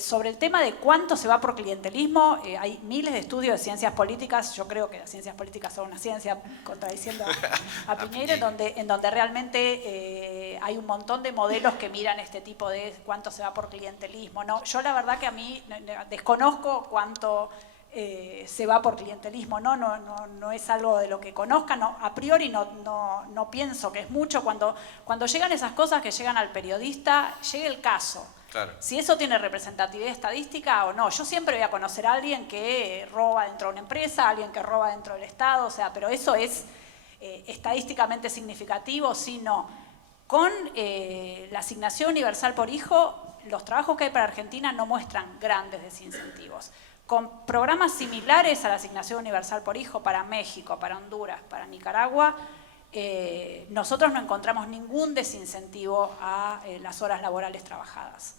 Sobre el tema de cuánto se va por clientelismo, hay miles de estudios de ciencias políticas. Yo creo que las ciencias políticas son una ciencia, contradiciendo a Piñeiro, en donde realmente hay un montón de modelos que miran este tipo de cuánto se va por clientelismo, ¿no? Yo la verdad que a mí desconozco cuánto se va por clientelismo, no es algo de lo que conozca, a priori no pienso que es mucho. Cuando llegan esas cosas que llegan al periodista, llega el caso. Claro. Si eso tiene representatividad estadística o no. Yo siempre voy a conocer a alguien que roba dentro de una empresa, alguien que roba dentro del Estado, o sea, pero eso es estadísticamente significativo, sí, no. Con la asignación universal por hijo, los trabajos que hay para Argentina no muestran grandes desincentivos. Con programas similares a la asignación universal por hijo para México, para Honduras, para Nicaragua, nosotros no encontramos ningún desincentivo a las horas laborales trabajadas.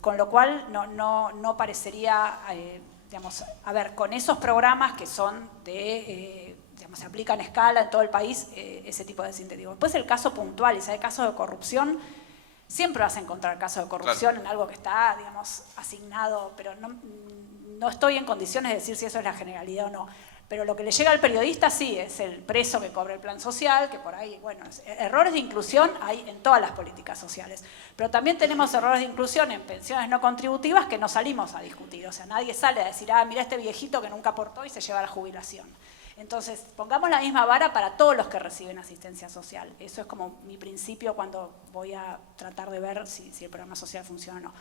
Con lo cual no parecería, digamos, a ver, con esos programas que son digamos, se aplican a escala en todo el país, ese tipo de desincentivo. Después el caso puntual, y si hay casos de corrupción, siempre vas a encontrar casos de corrupción, claro, en algo que está, digamos, asignado, pero no estoy en condiciones de decir si eso es la generalidad o no. Pero lo que le llega al periodista sí es el preso que cobra el plan social, que por ahí, bueno, errores de inclusión hay en todas las políticas sociales. Pero también tenemos errores de inclusión en pensiones no contributivas que no salimos a discutir. O sea, nadie sale a decir, mira este viejito que nunca aportó y se lleva la jubilación. Entonces, pongamos la misma vara para todos los que reciben asistencia social. Eso es como mi principio cuando voy a tratar de ver si el programa social funciona o no.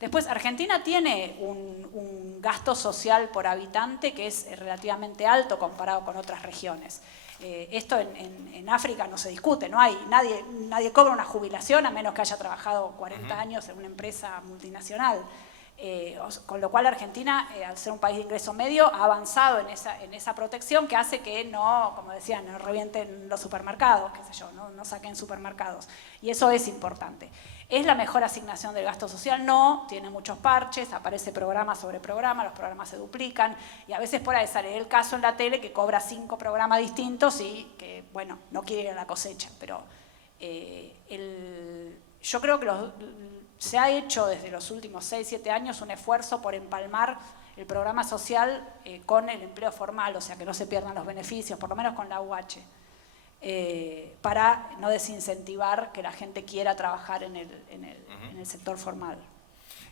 Después, Argentina tiene un gasto social por habitante que es relativamente alto comparado con otras regiones. Esto en África no se discute, no hay, nadie cobra una jubilación a menos que haya trabajado 40 años en una empresa multinacional. Con lo cual Argentina, al ser un país de ingreso medio, ha avanzado en esa protección que hace que no, como decían, no revienten los supermercados, qué sé yo, no saquen supermercados. Y eso es importante. ¿Es la mejor asignación del gasto social? No, tiene muchos parches, aparece programa sobre programa, los programas se duplican y a veces por ahí sale el caso en la tele que cobra 5 programas distintos y que, bueno, no quiere ir a la cosecha. Pero yo creo que se ha hecho desde los últimos 6, 7 años un esfuerzo por empalmar el programa social con el empleo formal, o sea, que no se pierdan los beneficios, por lo menos con la UH. Para no desincentivar que la gente quiera trabajar en el sector formal.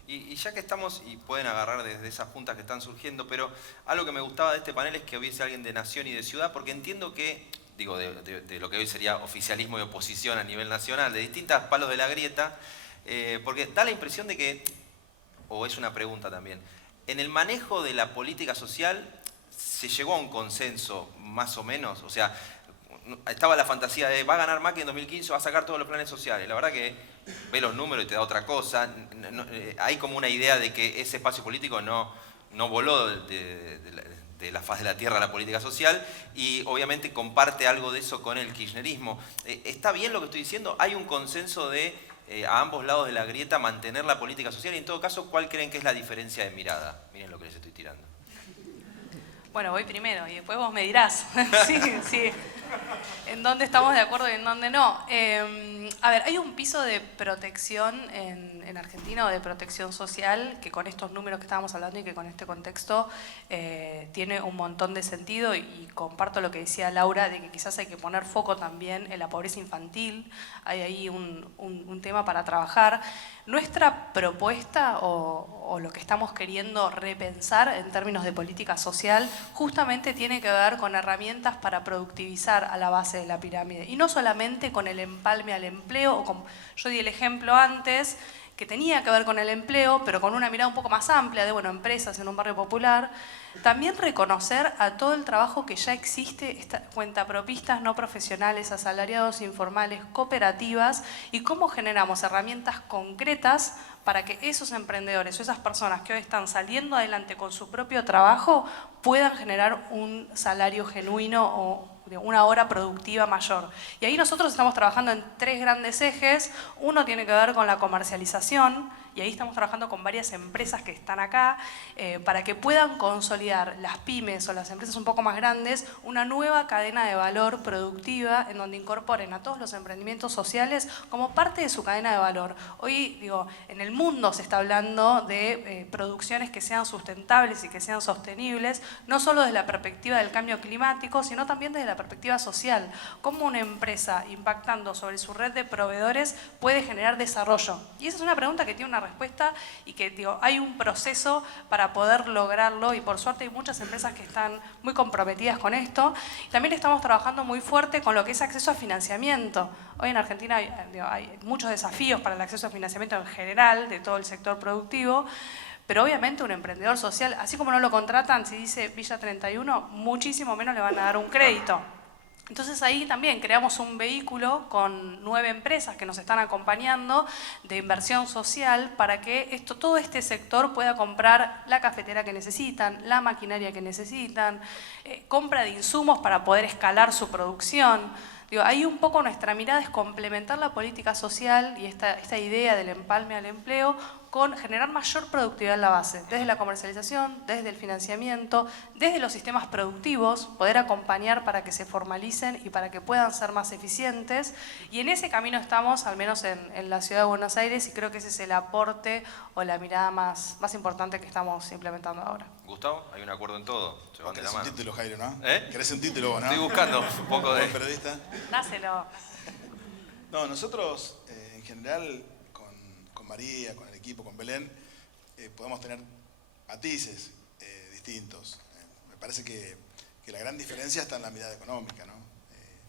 Y ya que estamos, y pueden agarrar desde esas juntas que están surgiendo, pero algo que me gustaba de este panel es que hubiese alguien de nación y de ciudad, porque entiendo que, digo, de lo que hoy sería oficialismo y oposición a nivel nacional, de distintos palos de la grieta, porque da la impresión de que, o es una pregunta también, en el manejo de la política social se llegó a un consenso más o menos, o sea, estaba la fantasía de va a ganar Macri en 2015, va a sacar todos los planes sociales. La verdad que ve los números y te da otra cosa. Hay como una idea de que ese espacio político no voló de la faz de la tierra a la política social, y obviamente comparte algo de eso con el kirchnerismo. ¿Está bien lo que estoy diciendo? ¿Hay un consenso de, a ambos lados de la grieta, mantener la política social? Y en todo caso, ¿cuál creen que es la diferencia de mirada? Miren lo que les estoy tirando. Bueno, voy primero y después vos me dirás. Sí. En dónde estamos de acuerdo y en dónde no. A ver, hay un piso de protección en Argentina, o de protección social, que con estos números que estábamos hablando y que con este contexto tiene un montón de sentido, y comparto lo que decía Laura, de que quizás hay que poner foco también en la pobreza infantil. Hay ahí un tema para trabajar. Nuestra propuesta, o lo que estamos queriendo repensar en términos de política social, justamente tiene que ver con herramientas para productivizar a la base de la pirámide, y no solamente con el empalme al empleo, o como yo di el ejemplo antes, que tenía que ver con el empleo, pero con una mirada un poco más amplia de, bueno, empresas en un barrio popular. También reconocer a todo el trabajo que ya existe, cuentapropistas no profesionales, asalariados informales, cooperativas, y cómo generamos herramientas concretas para que esos emprendedores o esas personas que hoy están saliendo adelante con su propio trabajo puedan generar un salario genuino o una hora productiva mayor. Y ahí nosotros estamos trabajando en 3 grandes ejes. Uno tiene que ver con la comercialización, y ahí estamos trabajando con varias empresas que están acá para que puedan consolidar las pymes o las empresas un poco más grandes una nueva cadena de valor productiva en donde incorporen a todos los emprendimientos sociales como parte de su cadena de valor. Hoy, en el mundo se está hablando de producciones que sean sustentables y que sean sostenibles, no solo desde la perspectiva del cambio climático, sino también desde la perspectiva social. Cómo una empresa, impactando sobre su red de proveedores, puede generar desarrollo. Y esa es una pregunta que tiene una respuesta, y que hay un proceso para poder lograrlo, y por suerte hay muchas empresas que están muy comprometidas con esto. También estamos trabajando muy fuerte con lo que es acceso a financiamiento. Hoy en Argentina hay muchos desafíos para el acceso a financiamiento en general de todo el sector productivo, pero obviamente un emprendedor social, así como no lo contratan si dice Villa 31, muchísimo menos le van a dar un crédito. Entonces ahí también creamos un vehículo con 9 empresas que nos están acompañando de inversión social para que todo este sector pueda comprar la cafetera que necesitan, la maquinaria que necesitan, compra de insumos para poder escalar su producción. Ahí un poco nuestra mirada es complementar la política social y esta idea del empalme al empleo con generar mayor productividad en la base, desde la comercialización, desde el financiamiento, desde los sistemas productivos, poder acompañar para que se formalicen y para que puedan ser más eficientes. Y en ese camino estamos, al menos en la ciudad de Buenos Aires, y creo que ese es el aporte o la mirada más importante que estamos implementando ahora. Gustavo, hay un acuerdo en todo. Se van de la mano. ¿Querés un título, Jairo, no? ¿Querés un título, no? Estoy buscando un poco de... periodista. Dáselo. No, nosotros en general con María, con el equipo, con Belén, podemos tener matices distintos. Me parece que la gran diferencia está en la mirada económica, ¿no?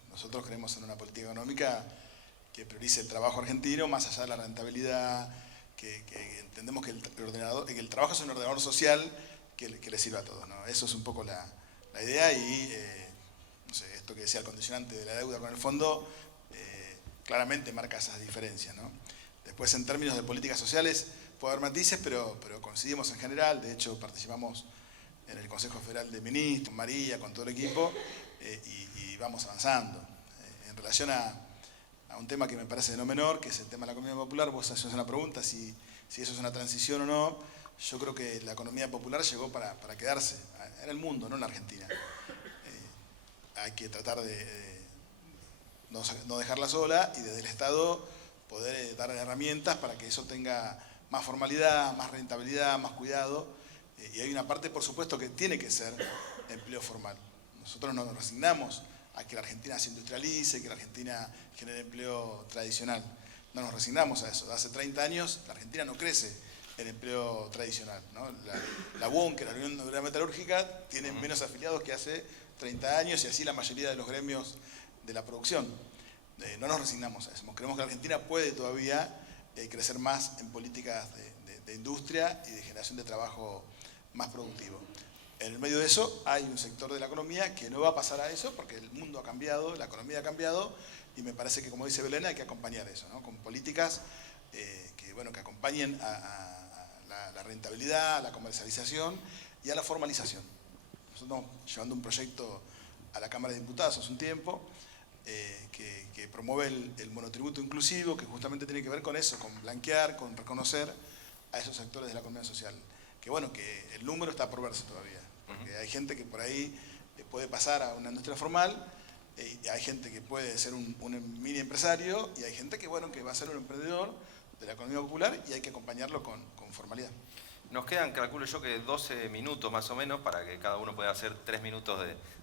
Nosotros creemos en una política económica que priorice el trabajo argentino más allá de la rentabilidad, que entendemos que el trabajo es un ordenador social que le sirva a todos, ¿no? Eso es un poco la idea, y no sé, esto que decía el condicionante de la deuda con el fondo claramente marca esas diferencias, ¿no? Después, en términos de políticas sociales, puede haber matices, pero coincidimos en general. De hecho, participamos en el Consejo Federal de Ministros, con María, con todo el equipo, y vamos avanzando. En relación a un tema que me parece de no menor, que es el tema de la economía popular, vos haces una pregunta, si eso es una transición o no. Yo creo que la economía popular llegó para quedarse en el mundo, no en la Argentina. Hay que tratar de no dejarla sola, y desde el Estado poder dar herramientas para que eso tenga más formalidad, más rentabilidad, más cuidado. Y hay una parte, por supuesto, que tiene que ser empleo formal. Nosotros no nos resignamos a que la Argentina se industrialice, que la Argentina genere empleo tradicional. No nos resignamos a eso. Hace 30 años la Argentina no crece el empleo tradicional, ¿no? La UON, que es la Unión Obrera Metalúrgica, tiene menos afiliados que hace 30 años, y así la mayoría de los gremios de la producción. No nos resignamos a eso. Creemos que la Argentina puede todavía crecer más en políticas de industria y de generación de trabajo más productivo. En el medio de eso hay un sector de la economía que no va a pasar a eso, porque el mundo ha cambiado, la economía ha cambiado, y me parece que, como dice Belén, hay que acompañar eso, ¿no? Con políticas que acompañen a la rentabilidad, a la comercialización y a la formalización. Nosotros estamos llevando un proyecto a la Cámara de Diputados hace un tiempo que promueve el monotributo inclusivo, que justamente tiene que ver con eso, con blanquear, con reconocer a esos sectores de la economía social. Que bueno, que el número está por verse todavía. Porque hay gente que por ahí puede pasar a una industria formal, y hay gente que puede ser un mini empresario, y hay gente que, bueno, que va a ser un emprendedor de la economía popular, y hay que acompañarlo con formalidad. Nos quedan, calculo yo, que 12 minutos más o menos para que cada uno pueda hacer 3 minutos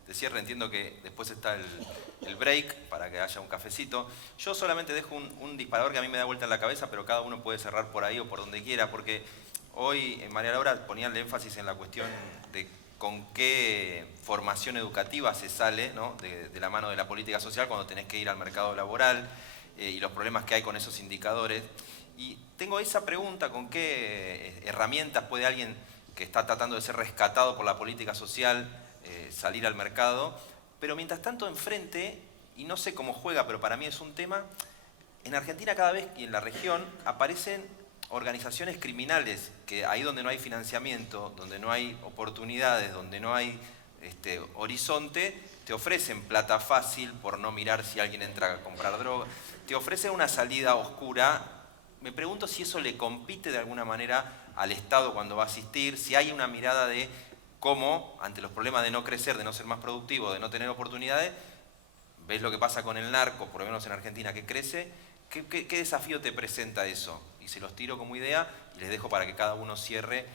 de cierre. Entiendo que después está el break para que haya un cafecito. Yo solamente dejo un disparador que a mí me da vuelta en la cabeza, pero cada uno puede cerrar por ahí o por donde quiera, porque hoy María Laura ponía el énfasis en la cuestión de con qué formación educativa se sale, ¿no?, de la mano de la política social cuando tenés que ir al mercado laboral y los problemas que hay con esos indicadores. Y tengo esa pregunta, ¿con qué herramientas puede alguien que está tratando de ser rescatado por la política social salir al mercado? Pero mientras tanto enfrente, y no sé cómo juega, pero para mí es un tema, en Argentina cada vez y en la región aparecen organizaciones criminales que ahí donde no hay financiamiento, donde no hay oportunidades, donde no hay horizonte, te ofrecen plata fácil por no mirar si alguien entra a comprar droga, te ofrecen una salida oscura. Me pregunto si eso le compite de alguna manera al Estado cuando va a asistir, si hay una mirada de cómo, ante los problemas de no crecer, de no ser más productivo, de no tener oportunidades, ves lo que pasa con el narco, por lo menos en Argentina, que crece. ¿Qué desafío te presenta eso? Y se los tiro como idea y les dejo para que cada uno cierre,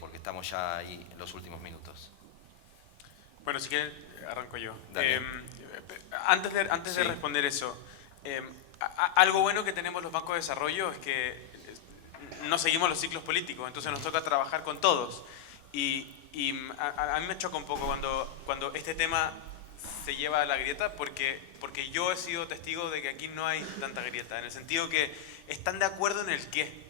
porque estamos ya ahí en los últimos minutos. Bueno, si quieren, arranco yo. Dale. Antes de responder eso, algo bueno que tenemos los bancos de desarrollo es que no seguimos los ciclos políticos, entonces nos toca trabajar con todos. Y a mí me choca un poco cuando este tema se lleva a la grieta, porque yo he sido testigo de que aquí no hay tanta grieta, en el sentido que están de acuerdo en el qué.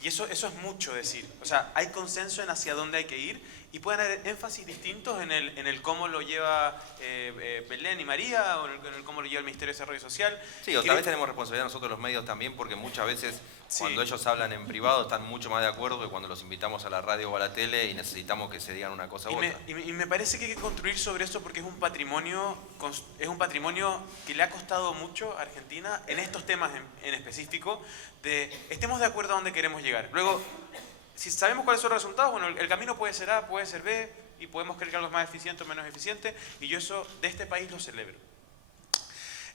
Y eso es mucho decir. O sea, hay consenso en hacia dónde hay que ir, y pueden haber énfasis distintos en el cómo lo lleva Belén y María, o en el cómo lo lleva el Ministerio de Desarrollo Social. Sí, otra vez tenemos responsabilidad nosotros los medios también, porque muchas veces cuando ellos hablan en privado están mucho más de acuerdo que cuando los invitamos a la radio o a la tele y necesitamos que se digan una cosa u otra. Y me parece que hay que construir sobre eso, porque es un patrimonio que le ha costado mucho a Argentina en estos temas en específico, de estemos de acuerdo a dónde queremos llegar. Luego, si sabemos cuáles son los resultados, bueno, el camino puede ser A, puede ser B, y podemos creer que algo es más eficiente o menos eficiente, y yo eso de este país lo celebro.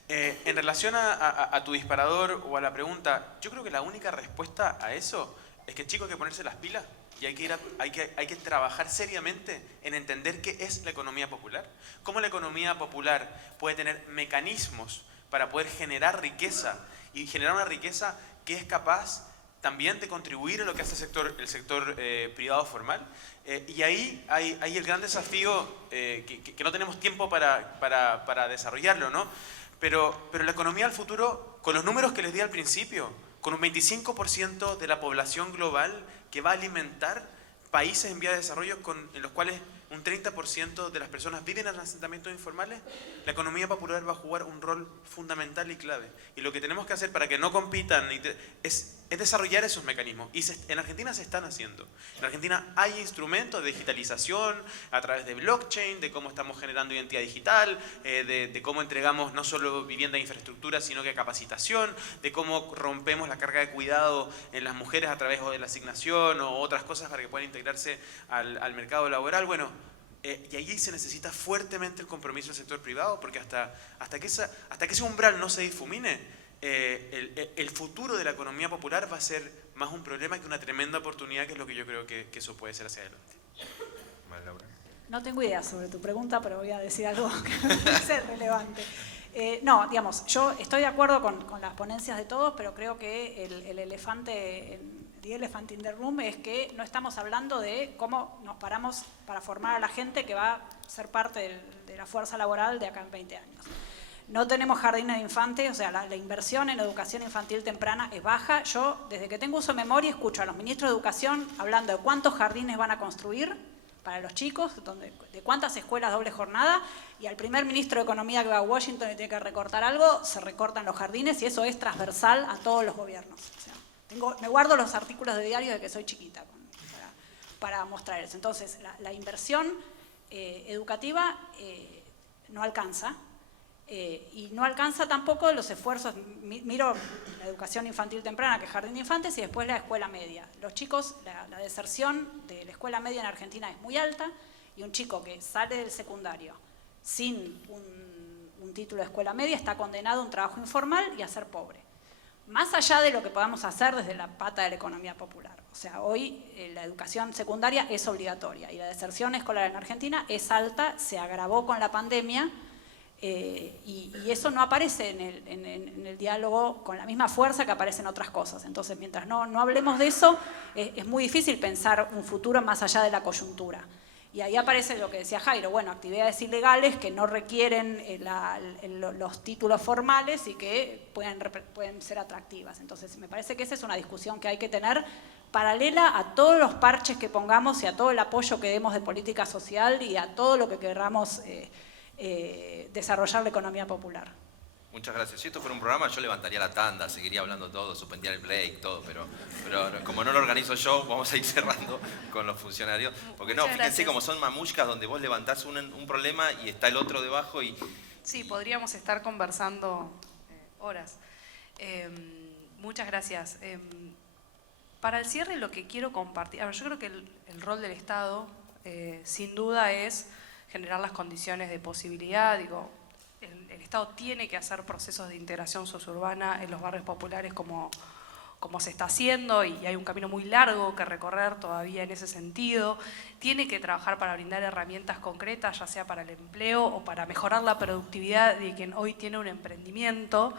En relación a tu disparador o a la pregunta, yo creo que la única respuesta a eso es que, chicos, hay que ponerse las pilas y hay que trabajar seriamente en entender qué es la economía popular, cómo la economía popular puede tener mecanismos para poder generar riqueza, y generar una riqueza que es capaz también de contribuir a lo que hace el sector privado formal. Y ahí hay el gran desafío que no tenemos tiempo para desarrollarlo, ¿no? Pero la economía del futuro, con los números que les di al principio, con un 25% de la población global que va a alimentar países en vías de desarrollo en los cuales un 30% de las personas viven en asentamientos informales, la economía popular va a jugar un rol fundamental y clave. Y lo que tenemos que hacer para que no compitan es desarrollar esos mecanismos. Y en Argentina se están haciendo. En Argentina hay instrumentos de digitalización a través de blockchain, de cómo estamos generando identidad digital, de cómo entregamos no solo vivienda e infraestructura, sino que capacitación, de cómo rompemos la carga de cuidado en las mujeres a través de la asignación o otras cosas para que puedan integrarse al mercado laboral. Bueno, y allí se necesita fuertemente el compromiso del sector privado, porque hasta que ese umbral no se difumine, el futuro de la economía popular va a ser más un problema que una tremenda oportunidad, que es lo que yo creo que eso puede ser hacia adelante. No tengo idea sobre tu pregunta, pero voy a decir algo que me parece relevante. No, digamos, yo estoy de acuerdo con las ponencias de todos, pero creo que el elefante in the room es que no estamos hablando de cómo nos paramos para formar a la gente que va a ser parte de la fuerza laboral de acá en 20 años. No tenemos jardines de infantes, o sea, la inversión en educación infantil temprana es baja. Yo, desde que tengo uso de memoria, escucho a los ministros de Educación hablando de cuántos jardines van a construir para los chicos, de cuántas escuelas doble jornada, y al primer ministro de Economía que va a Washington y tiene que recortar algo, se recortan los jardines, y eso es transversal a todos los gobiernos. O sea, me guardo los artículos de diario de que soy chiquita para mostrar eso. Entonces, la inversión educativa no alcanza, y no alcanza tampoco los esfuerzos. Miro la educación infantil temprana, que es jardín de infantes, y después la escuela media. Los chicos, la deserción de la escuela media en Argentina es muy alta, y un chico que sale del secundario sin un título de escuela media está condenado a un trabajo informal y a ser pobre. Más allá de lo que podamos hacer desde la pata de la economía popular. O sea, hoy la educación secundaria es obligatoria, y la deserción escolar en Argentina es alta, se agravó con la pandemia, y eso no aparece en el diálogo con la misma fuerza que aparece en otras cosas. Entonces, mientras no hablemos de eso, es muy difícil pensar un futuro más allá de la coyuntura. Y ahí aparece lo que decía Jairo, bueno, actividades ilegales que no requieren los títulos formales y que pueden ser atractivas. Entonces, me parece que esa es una discusión que hay que tener paralela a todos los parches que pongamos y a todo el apoyo que demos de política social y a todo lo que queramos desarrollar la economía popular. Muchas gracias. Si esto fuera un programa, yo levantaría la tanda, seguiría hablando todo, suspendería el break, todo, pero como no lo organizo yo, vamos a ir cerrando con los funcionarios. Porque no, fíjense cómo son mamushkas donde vos levantás un problema y está el otro debajo y... Sí, podríamos estar conversando horas. Muchas gracias. Para el cierre, lo que quiero compartir... A ver, yo creo que el rol del Estado, sin duda, es generar las condiciones de posibilidad. Digo, el Estado tiene que hacer procesos de integración sociourbana en los barrios populares como se está haciendo, y hay un camino muy largo que recorrer todavía en ese sentido. Tiene que trabajar para brindar herramientas concretas, ya sea para el empleo o para mejorar la productividad de quien hoy tiene un emprendimiento.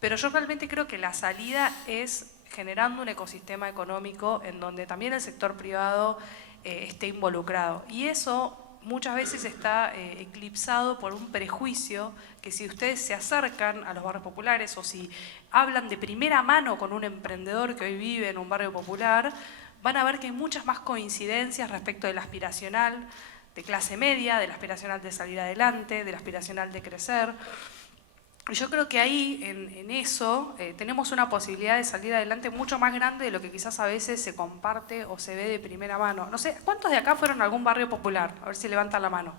Pero yo realmente creo que la salida es generando un ecosistema económico en donde también el sector privado esté involucrado. Y eso muchas veces está eclipsado por un prejuicio que, si ustedes se acercan a los barrios populares o si hablan de primera mano con un emprendedor que hoy vive en un barrio popular, van a ver que hay muchas más coincidencias respecto del aspiracional de clase media, del aspiracional de salir adelante, del aspiracional de crecer. Y yo creo que ahí, en eso, tenemos una posibilidad de salir adelante mucho más grande de lo que quizás a veces se comparte o se ve de primera mano. No sé, ¿cuántos de acá fueron a algún barrio popular? A ver si levantan la mano.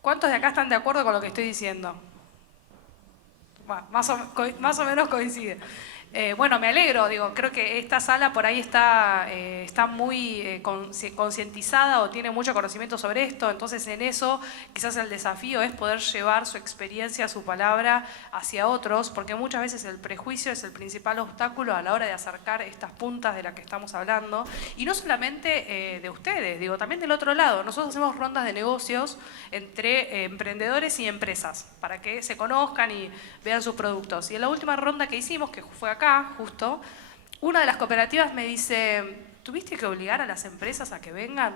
¿Cuántos de acá están de acuerdo con lo que estoy diciendo? Bueno, más o menos coincide. Bueno, me alegro, digo, creo que esta sala por ahí está muy concientizada o tiene mucho conocimiento sobre esto, entonces en eso quizás el desafío es poder llevar su experiencia, su palabra hacia otros, porque muchas veces el prejuicio es el principal obstáculo a la hora de acercar estas puntas de las que estamos hablando, y no solamente de ustedes, digo, también del otro lado. Nosotros hacemos rondas de negocios entre emprendedores y empresas, para que se conozcan y vean sus productos. Y en la última ronda que hicimos, que fue acá, justo, una de las cooperativas me dice, ¿tuviste que obligar a las empresas a que vengan?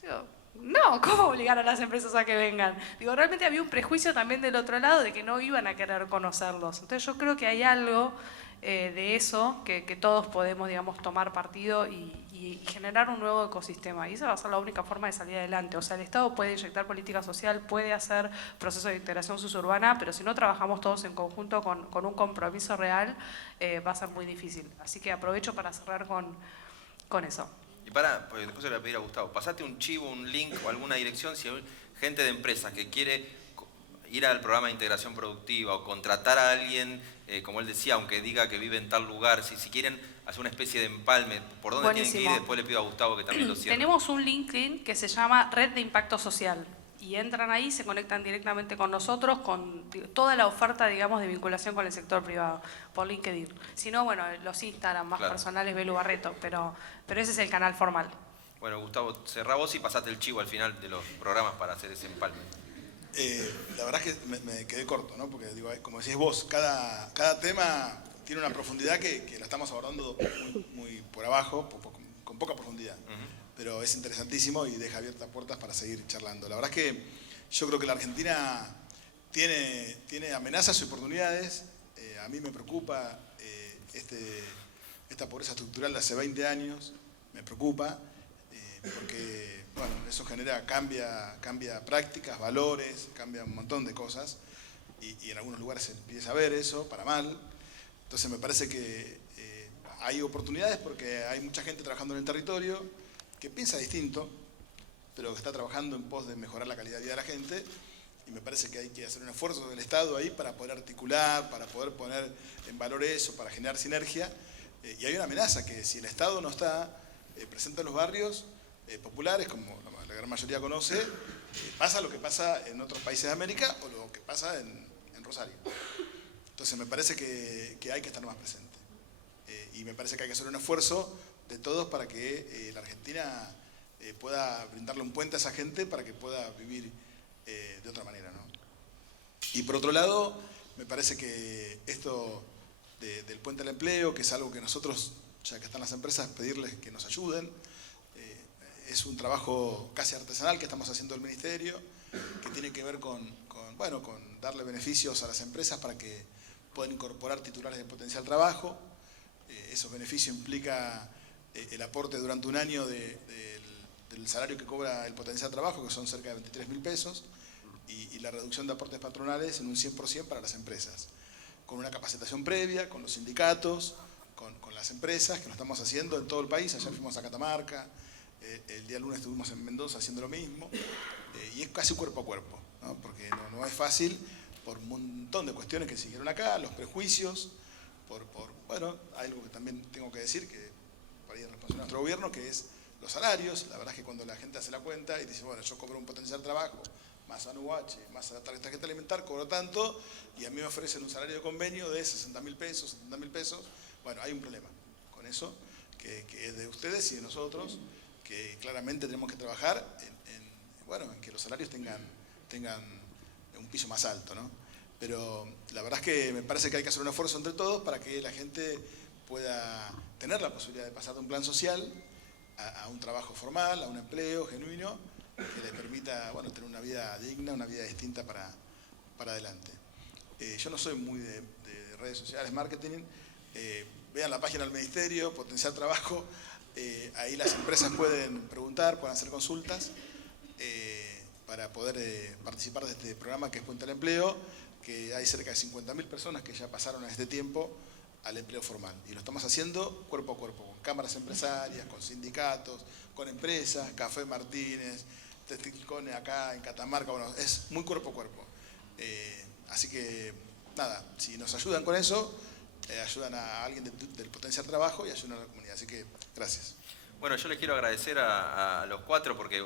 Digo, no, ¿cómo obligar a las empresas a que vengan? Digo, realmente había un prejuicio también del otro lado de que no iban a querer conocerlos. Entonces yo creo que hay algo de eso que todos podemos, digamos, tomar partido y generar un nuevo ecosistema. Y esa va a ser la única forma de salir adelante. O sea, el Estado puede inyectar política social, puede hacer procesos de integración suburbana, pero si no trabajamos todos en conjunto con un compromiso real, va a ser muy difícil. Así que aprovecho para cerrar con eso. Y pues después le voy a pedir a Gustavo, pasate un chivo, un link o alguna dirección si hay gente de empresas que quiere ir al programa de integración productiva o contratar a alguien, como él decía, aunque diga que vive en tal lugar, si quieren hacer una especie de empalme, ¿por dónde Buenísimo. tienen que ir? Después le pido a Gustavo que también lo cierre. Tenemos un LinkedIn que se llama Red de Impacto Social. Y entran ahí, se conectan directamente con nosotros, con toda la oferta, digamos, de vinculación con el sector privado, por LinkedIn. Si no, bueno, los Instagram más personales, Belu Barreto, pero ese es el canal formal. Bueno, Gustavo, cerrá vos y pasate el chivo al final de los programas para hacer ese empalme. La verdad es que me quedé corto, ¿no? Porque, digo, como decís vos, cada tema tiene una profundidad que la estamos abordando muy por abajo, con poca profundidad. Pero es interesantísimo y deja abiertas puertas para seguir charlando. La verdad es que yo creo que la Argentina tiene amenazas y oportunidades. A mí me preocupa esta pobreza estructural de hace 20 años, me preocupa. porque bueno, eso cambia prácticas, valores, cambia un montón de cosas, y en algunos lugares se empieza a ver eso, para mal. Entonces me parece que hay oportunidades porque hay mucha gente trabajando en el territorio que piensa distinto, pero que está trabajando en pos de mejorar la calidad de vida de la gente, y me parece que hay que hacer un esfuerzo del Estado ahí para poder articular, para poder poner en valor eso, para generar sinergia. Y hay una amenaza que si el Estado no está presente en los barrios populares, como la gran mayoría conoce, pasa lo que pasa en otros países de América o lo que pasa en Rosario. Entonces me parece que hay que estar más presente. Y me parece que hay que hacer un esfuerzo de todos para que la Argentina pueda brindarle un puente a esa gente para que pueda vivir de otra manera, ¿no? Y por otro lado, me parece que esto del puente al empleo, que es algo que nosotros, ya que están las empresas, pedirles que nos ayuden. Es un trabajo casi artesanal que estamos haciendo el Ministerio, que tiene que ver con darle beneficios a las empresas para que puedan incorporar titulares de potencial trabajo. Esos beneficios implica el aporte durante un año del salario que cobra el potencial trabajo, que son cerca de 23.000 pesos, y la reducción de aportes patronales en un 100% para las empresas, con una capacitación previa, con los sindicatos, con las empresas, que lo estamos haciendo en todo el país. Ayer fuimos a Catamarca, el día lunes estuvimos en Mendoza haciendo lo mismo, y es casi cuerpo a cuerpo, ¿no? Porque no es fácil por un montón de cuestiones que siguieron acá, los prejuicios, hay algo que también tengo que decir, que por ahí es responsabilidad de nuestro gobierno, que es los salarios. La verdad es que cuando la gente hace la cuenta y dice, bueno, yo cobro un potencial trabajo, más ANUH, más tarjeta alimentar, cobro tanto, y a mí me ofrecen un salario de convenio de 60.000 pesos, 70.000 pesos, bueno, hay un problema con eso, que es de ustedes y de nosotros, que claramente tenemos que trabajar en que los salarios tengan un piso más alto, ¿no? Pero la verdad es que me parece que hay que hacer un esfuerzo entre todos para que la gente pueda tener la posibilidad de pasar de un plan social a un trabajo formal, a un empleo genuino, que les permita tener una vida digna, una vida distinta para adelante. Yo no soy muy de redes sociales, marketing. Vean la página del Ministerio, Potencial Trabajo. Ahí las empresas pueden preguntar, pueden hacer consultas para poder participar de este programa que es Puente al Empleo, que hay cerca de 50.000 personas que ya pasaron a este tiempo al empleo formal. Y lo estamos haciendo cuerpo a cuerpo, con cámaras empresarias, con sindicatos, con empresas, Café Martínez, Testicone acá en Catamarca, es muy cuerpo a cuerpo. Así que, nada, si nos ayudan con eso, ayudan a alguien del Potencial Trabajo y ayudan a la comunidad. Así que, gracias. Bueno, yo les quiero agradecer a los cuatro porque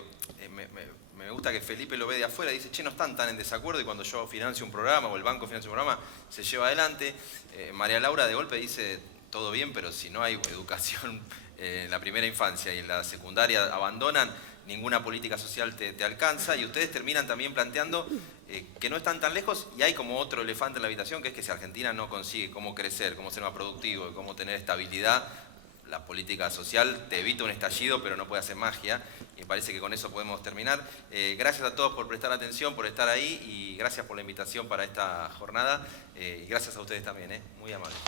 me gusta que Felipe lo ve de afuera y dice, che, no están tan en desacuerdo, y cuando yo financio un programa o el banco financia un programa, se lleva adelante. María Laura de golpe dice, todo bien, pero si no hay educación en la primera infancia y en la secundaria abandonan, ninguna política social te alcanza, y ustedes terminan también planteando que no están tan lejos, y hay como otro elefante en la habitación, que es que si Argentina no consigue cómo crecer, cómo ser más productivo y cómo tener estabilidad, la política social te evita un estallido, pero no puede hacer magia, y me parece que con eso podemos terminar. Gracias a todos por prestar atención, por estar ahí, y gracias por la invitación para esta jornada, y gracias a ustedes también, muy amables.